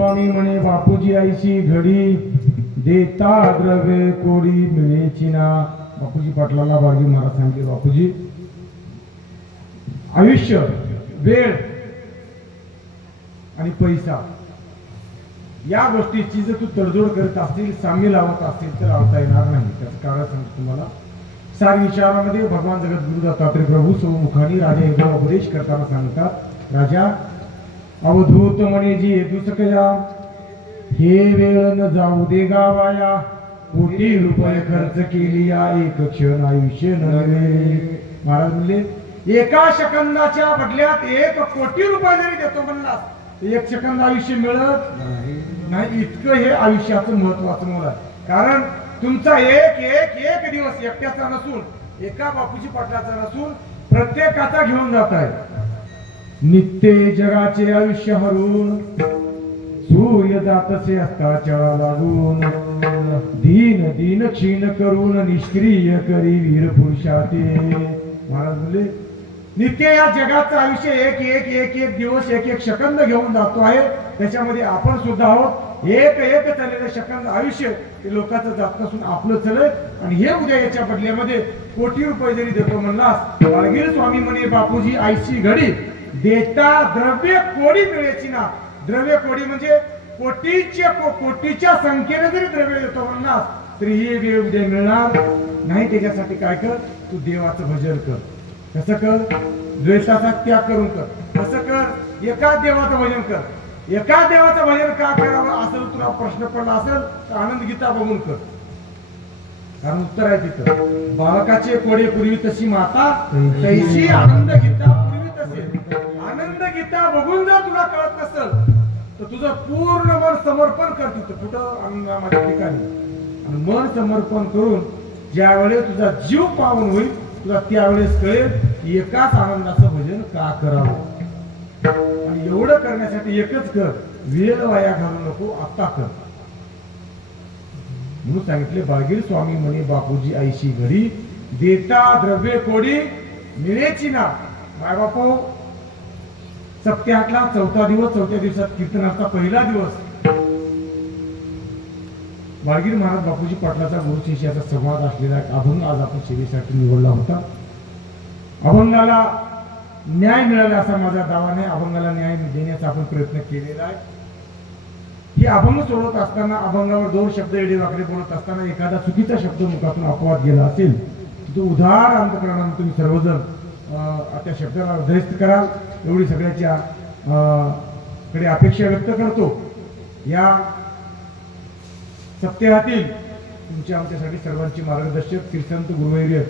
स्वामी म्हणे बापूजी आईशी घडी देता द्रव्य कोडी मिळेची ना. बापूजी पाटलाला बाळगी महाराज सांगितले बापूजी आयुष्य वेळ आणि पैसा या गोष्टीची जर तू तडजोड करत असतील साम्य लावत असतील तर लावता येणार नाही. त्याचं कारण सांगतो तुम्हाला. सार विचारामध्ये भगवान जगद्गुरु दत्तात्रय प्रभू सौमुखानी राजा एकदा उपदेश करताना सांगतात, राजा अवधूत म्हणे जी हेतू सकया हे वेळ न जाऊ दे गावाया, कोटी रुपये खर्च केली या एक क्षण आयुष्य नव्हे. महाराज म्हणले एका सेकंदाच्या बदल्यात 1 कोटी रुपये जरी देतो म्हणलास 1 सेकंद आयुष्य मिळत नाही. इतकं हे आयुष्याचं महत्वाचं मोल आहे. कारण तुमचा एक दिवस एकट्याचा नसून एका बापूजी पाटलाचा नसून प्रत्येकाचा घेऊन जात आहे. नित्य जगाचे आयुष्य हरून सूर्य जातसे अस्ताच्या लागून दीन दीन क्षीण करून निष्क्रिय करी वीर पुरुषाते. महाराज म्हणले नित्य या जगाचं आयुष्य एक दिवस एक सेकंद घेऊन जातो आहे. त्याच्यामध्ये आपण सुद्धा आहोत. एक चाललेलं सेकंद आयुष्य हे लोकांचं जात नसून आपलं चलय. आणि हे उद्या याच्या बदल्यामध्ये कोटी रुपये जरी देतो म्हणलास बाळगीर स्वामी म्हणे बापूजी आईची घडी देता द्रव्य कोडी मिळायची ना. द्रव्य कोडी म्हणजे कोटीच्या संख्येने जरी द्रव्य देतो म्हणलास तरी ही वेळ उद्या मिळणार नाही. त्याच्यासाठी काय कर, तू देवाचं भजन कर. कसं कर, द्वेषाचा त्याग करून कर. कसं कर, एका देवाचं भजन कर. एका देवाचं भजन का करावं असं तुला प्रश्न पडला असेल तर आनंद गीता बघून कर. कारण उत्तर आहे तिथं, बालकाचे कोडे पूर्वी तशी माता तैशी आनंद गीता पूर्वी तसे. आनंद गीता बघून जर तुला कळत नसेल तर तुझं पूर्ण मन समर्पण कर तिथं कुठं आनंदाच्या ठिकाणी. आणि मन समर्पण करून ज्या वेळेस तुझा जीव पावन होईल तुला त्यावेळेस कळेल एकाच आनंदाचं भजन का करावं. आणि एवढं करण्यासाठी एकच कर, वेळ वाया घालू नको, आता कर. म्हणून सांगितले बाळगीर स्वामी म्हणे बापूजी आईशी घडी देता द्रव्य कोडी मिळेची ना. माय बापू सप्त्यातला 4था दिवस, 4थ्या दिवसात कीर्तनाचा पहिला दिवस बाळगीर महाराज बापूजी पाटलाचा गुरु शिष्याचा संवाद असलेला एक अभंग आज आपण सेवेसाठी निवडला होता. अभंगाला न्याय मिळाला असा माझा दावा नाही. अभंगाला न्याय देण्याचा आपण प्रयत्न केलेला आहे. ही अभंग सोडत असताना अभंगावर 2 शब्द एडे वाकडे बोलत असताना एखादा चुकीचा शब्द मुखातून अपवाद गेला असेल तो उदार अंतकरणाने तुम्ही सर्वजण त्या शब्दाला हृदयस्थ कराल एवढी सगळ्याच्या कडे अपेक्षा व्यक्त करतो. या सप्ताहातील तुमच्या आमच्यासाठी सर्वांचे मार्गदर्शक श्रीसंत गुरुवर्य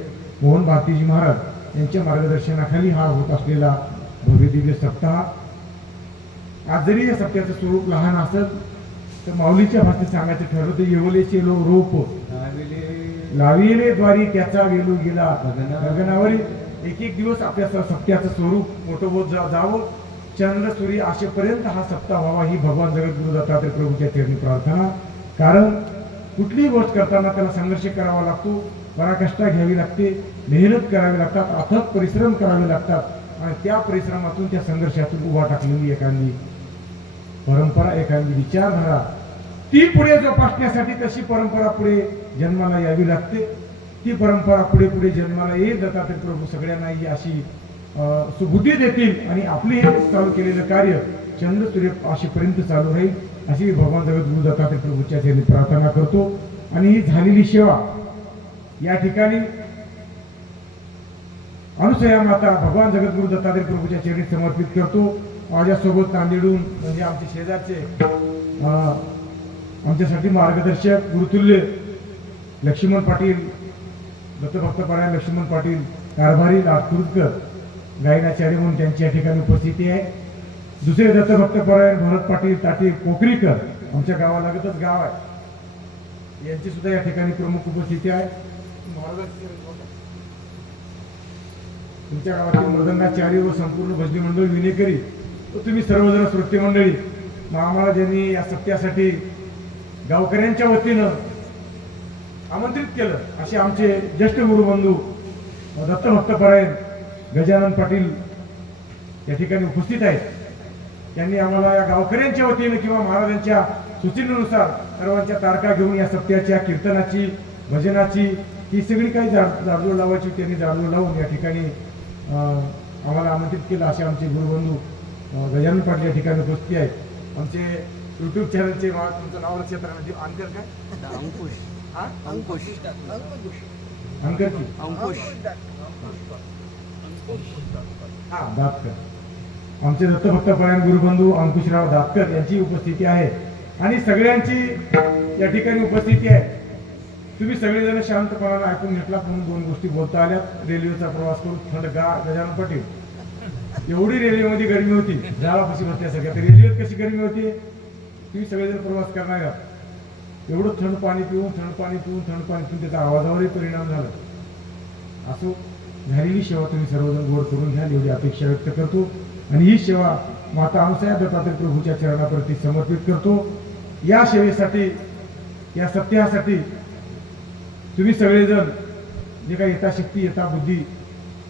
मोहन भारतीजी महाराज यांच्या मार्गदर्शनाखाली हा होत असलेला भव्य दिव्य सप्ताह. आज जरी या सप्त्याचं स्वरूप लहान असेल तर माऊलीच्या भाषेत सांगायचं ठरलं तर येवलेचे रोप लाविले द्वारी त्याचा वेलू गेला गगनावरी. एक दिवस आपल्या सप्त्याचं स्वरूप मोठं होत जावं. चंद्र सूर्य असेपर्यंत हा सप्ताह व्हावा ही भगवान जगद्गुरु दत्तात्रय प्रभूच्या चरणी प्रार्थना. कारण कुठलीही गोष्ट करताना त्याला संघर्ष करावा लागतो, पराकाष्ठा घ्यावी लागते, मेहनत करावी लागतात, अथक परिश्रम करावे लागतात. आणि त्या परिश्रमातून त्या संघर्षातून उभा टाकलेली एखादी परंपरा, एखादी विचारधारा ती पुढे जोपासण्यासाठी तशी परंपरा पुढे जन्माला यावी लागते. ती परंपरा पुढे पुढे जन्माला येईल. दत्तात्रय प्रभू सगळ्यांना ही अशी सुबुद्धी देतील आणि आपले हे चालू केलेलं कार्य चंद्र सूर्य अशीपर्यंत चालू राहील अशी भगवान जगद्गुरु दत्तात्रय प्रभूच्या चरणी प्रार्थना करतो. आणि ही झालेली सेवा या ठिकाणी अनुसया माता भगवान जगद्गुरु दत्तात्रय प्रभूच्या चरणी समर्पित करतो. माझ्यासोबत नांदेडून म्हणजे आमचे शेजारचे आमच्यासाठी मार्गदर्शक गुरुतुल्य लक्ष्मण पाटील, दत्तभक्तपरायण लक्ष्मण पाटील कारभारी नागपूरकर गायनाचार्य म्हणून त्यांची या ठिकाणी उपस्थिती आहे. दुसरे दत्तभक्तपरायण भरत पाटील ताटी कोकरीकर आमच्या गावालागतच गाव आहे, यांची सुद्धा या ठिकाणी प्रमुख उपस्थिती आहे. तुमच्या गावातील मृदंगाचार्य व संपूर्ण भजनी मंडळ विनेकरी व तुम्ही सर्वजण श्रोते मंडळी आम्हाला ज्यांनी या सप्त्यासाठी गावकऱ्यांच्या वतीनं आमंत्रित केलं असे आमचे ज्येष्ठ गुरुबंधू दत्तभक्तपरायण गजानन पाटील या ठिकाणी उपस्थित आहेत. त्यांनी आम्हाला या गावकऱ्यांच्या वतीने किंवा महाराजांच्या सूचनेनुसार सर्वांच्या तारखा घेऊन या सप्त्याच्या कीर्तनाची भजनाची ही सगळी काही जाडजूड लावायची त्यांनी जाडजूड लावून या ठिकाणी आम्हाला आमंत्रित केलं. असे आमचे गुरुबंधू गजानन पाटील या ठिकाणी उपस्थित आहेत. आमचे यूट्यूब चॅनलचे तुमचं नाव लक्षात राहणार अंकर काय अंकुश हा अंकुश अंकर की अंकुश हा दातकर आमचे दत्तभक्त परायण गुरुबंधू अंकुशराव दातकर यांची उपस्थिती आहे आणि सगळ्यांची या ठिकाणी उपस्थिती आहे. तुम्ही सगळेजण शांतपणाने ऐकून घेतला म्हणून दोन गोष्टी बोलता आल्यात. रेल्वेचा प्रवास करून थंडगार गजानन पाटील एवढी रेल्वेमध्ये गरमी होती झाडापाशी बसल्या सगळ्या तर रेल्वेत कशी गरमी होती. तुम्ही सगळेजण प्रवास करणार आहात एवढं थंड पाणी पिऊन त्याचा आवाजावरही परिणाम झाला. असो झालेली सेवा तुम्ही सर्वजण गोड करून घ्या एवढी अपेक्षा व्यक्त करतो आणि ही सेवा माता अंसया दत्तात्रय प्रभूच्या चरणाप्रती समर्पित करतो. या सेवेसाठी या सप्त्यासाठी तुम्ही सगळेजण जे काही यथाशक्ती यथाबुद्धी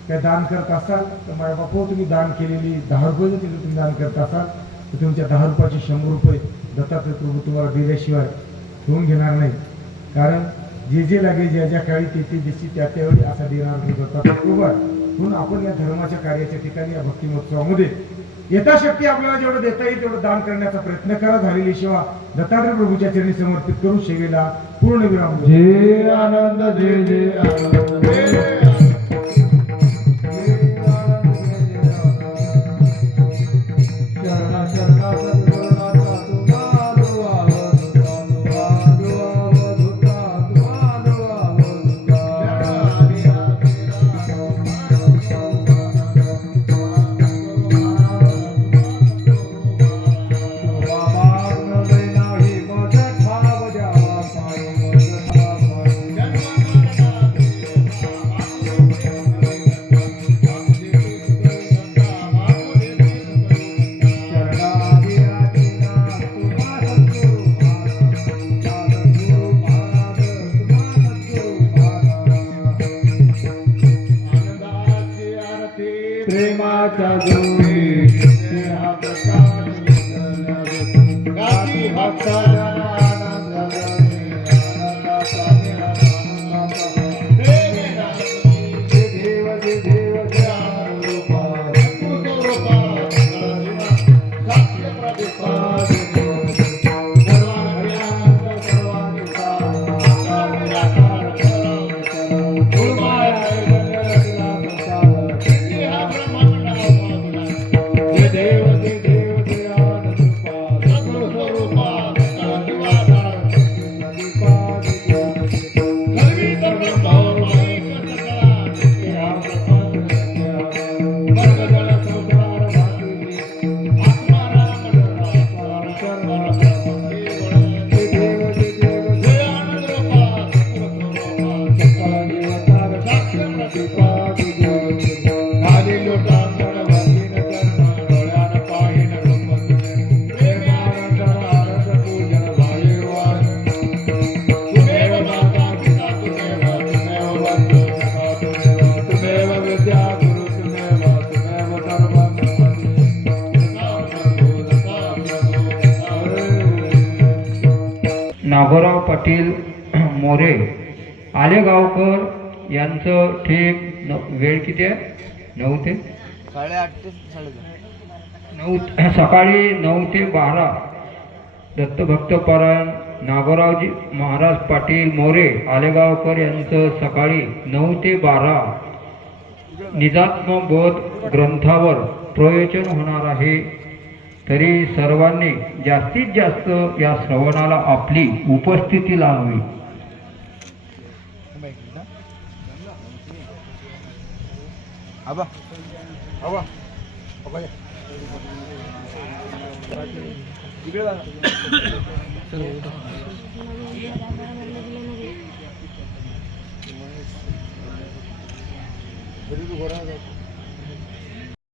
काय दान करत असाल तर माझ्या बापू तुम्ही दान केलेली 10 रुपये जर तुम्ही दान करत असाल तर तुमच्या 10 रुपयाचे 100 रुपये दत्तात्रय प्रभू तुम्हाला दिल्याशिवाय ठेवून घेणार नाही. कारण जे जे लागेल ज्या ज्या काळी ते दिसती त्यावेळी असा देणार नाही दत्तात्रय प्रभू आहे. म्हणून आपण या धर्माच्या कार्याच्या ठिकाणी या भक्ती महोत्सवामध्ये यथाशक्ती आपल्याला जेवढं देता येईल तेवढं दान करण्याचा प्रयत्न करा. झालेली सेवा दत्तात्रय प्रभूच्या चरणी समर्पित करून सेवेला पूर्ण विराम देऊ. जय आनंद जय जय आनंद शरणा शरणा सद्गुरुनाथा तुम्हालो आवडता प्रेमाचा जोडी हा प्रकाश गाती भक्ताला आनंद नागोराव पाटील मोरे आलेगावकर यांचं ठीक वेळ किती आहे? 9 ते 9 सकाळी 9 ते 12 दत्तभक्तपरायण नागोरावजी महाराज पाटील मोरे आलेगावकर यांचं सकाळी 9 ते 12 निजात्मबोध ग्रंथावर प्रवचन होणार आहे. तरी सर्वांनी जास्तीत जास्त या श्रवणाला आपली उपस्थिती लावावी. इकडे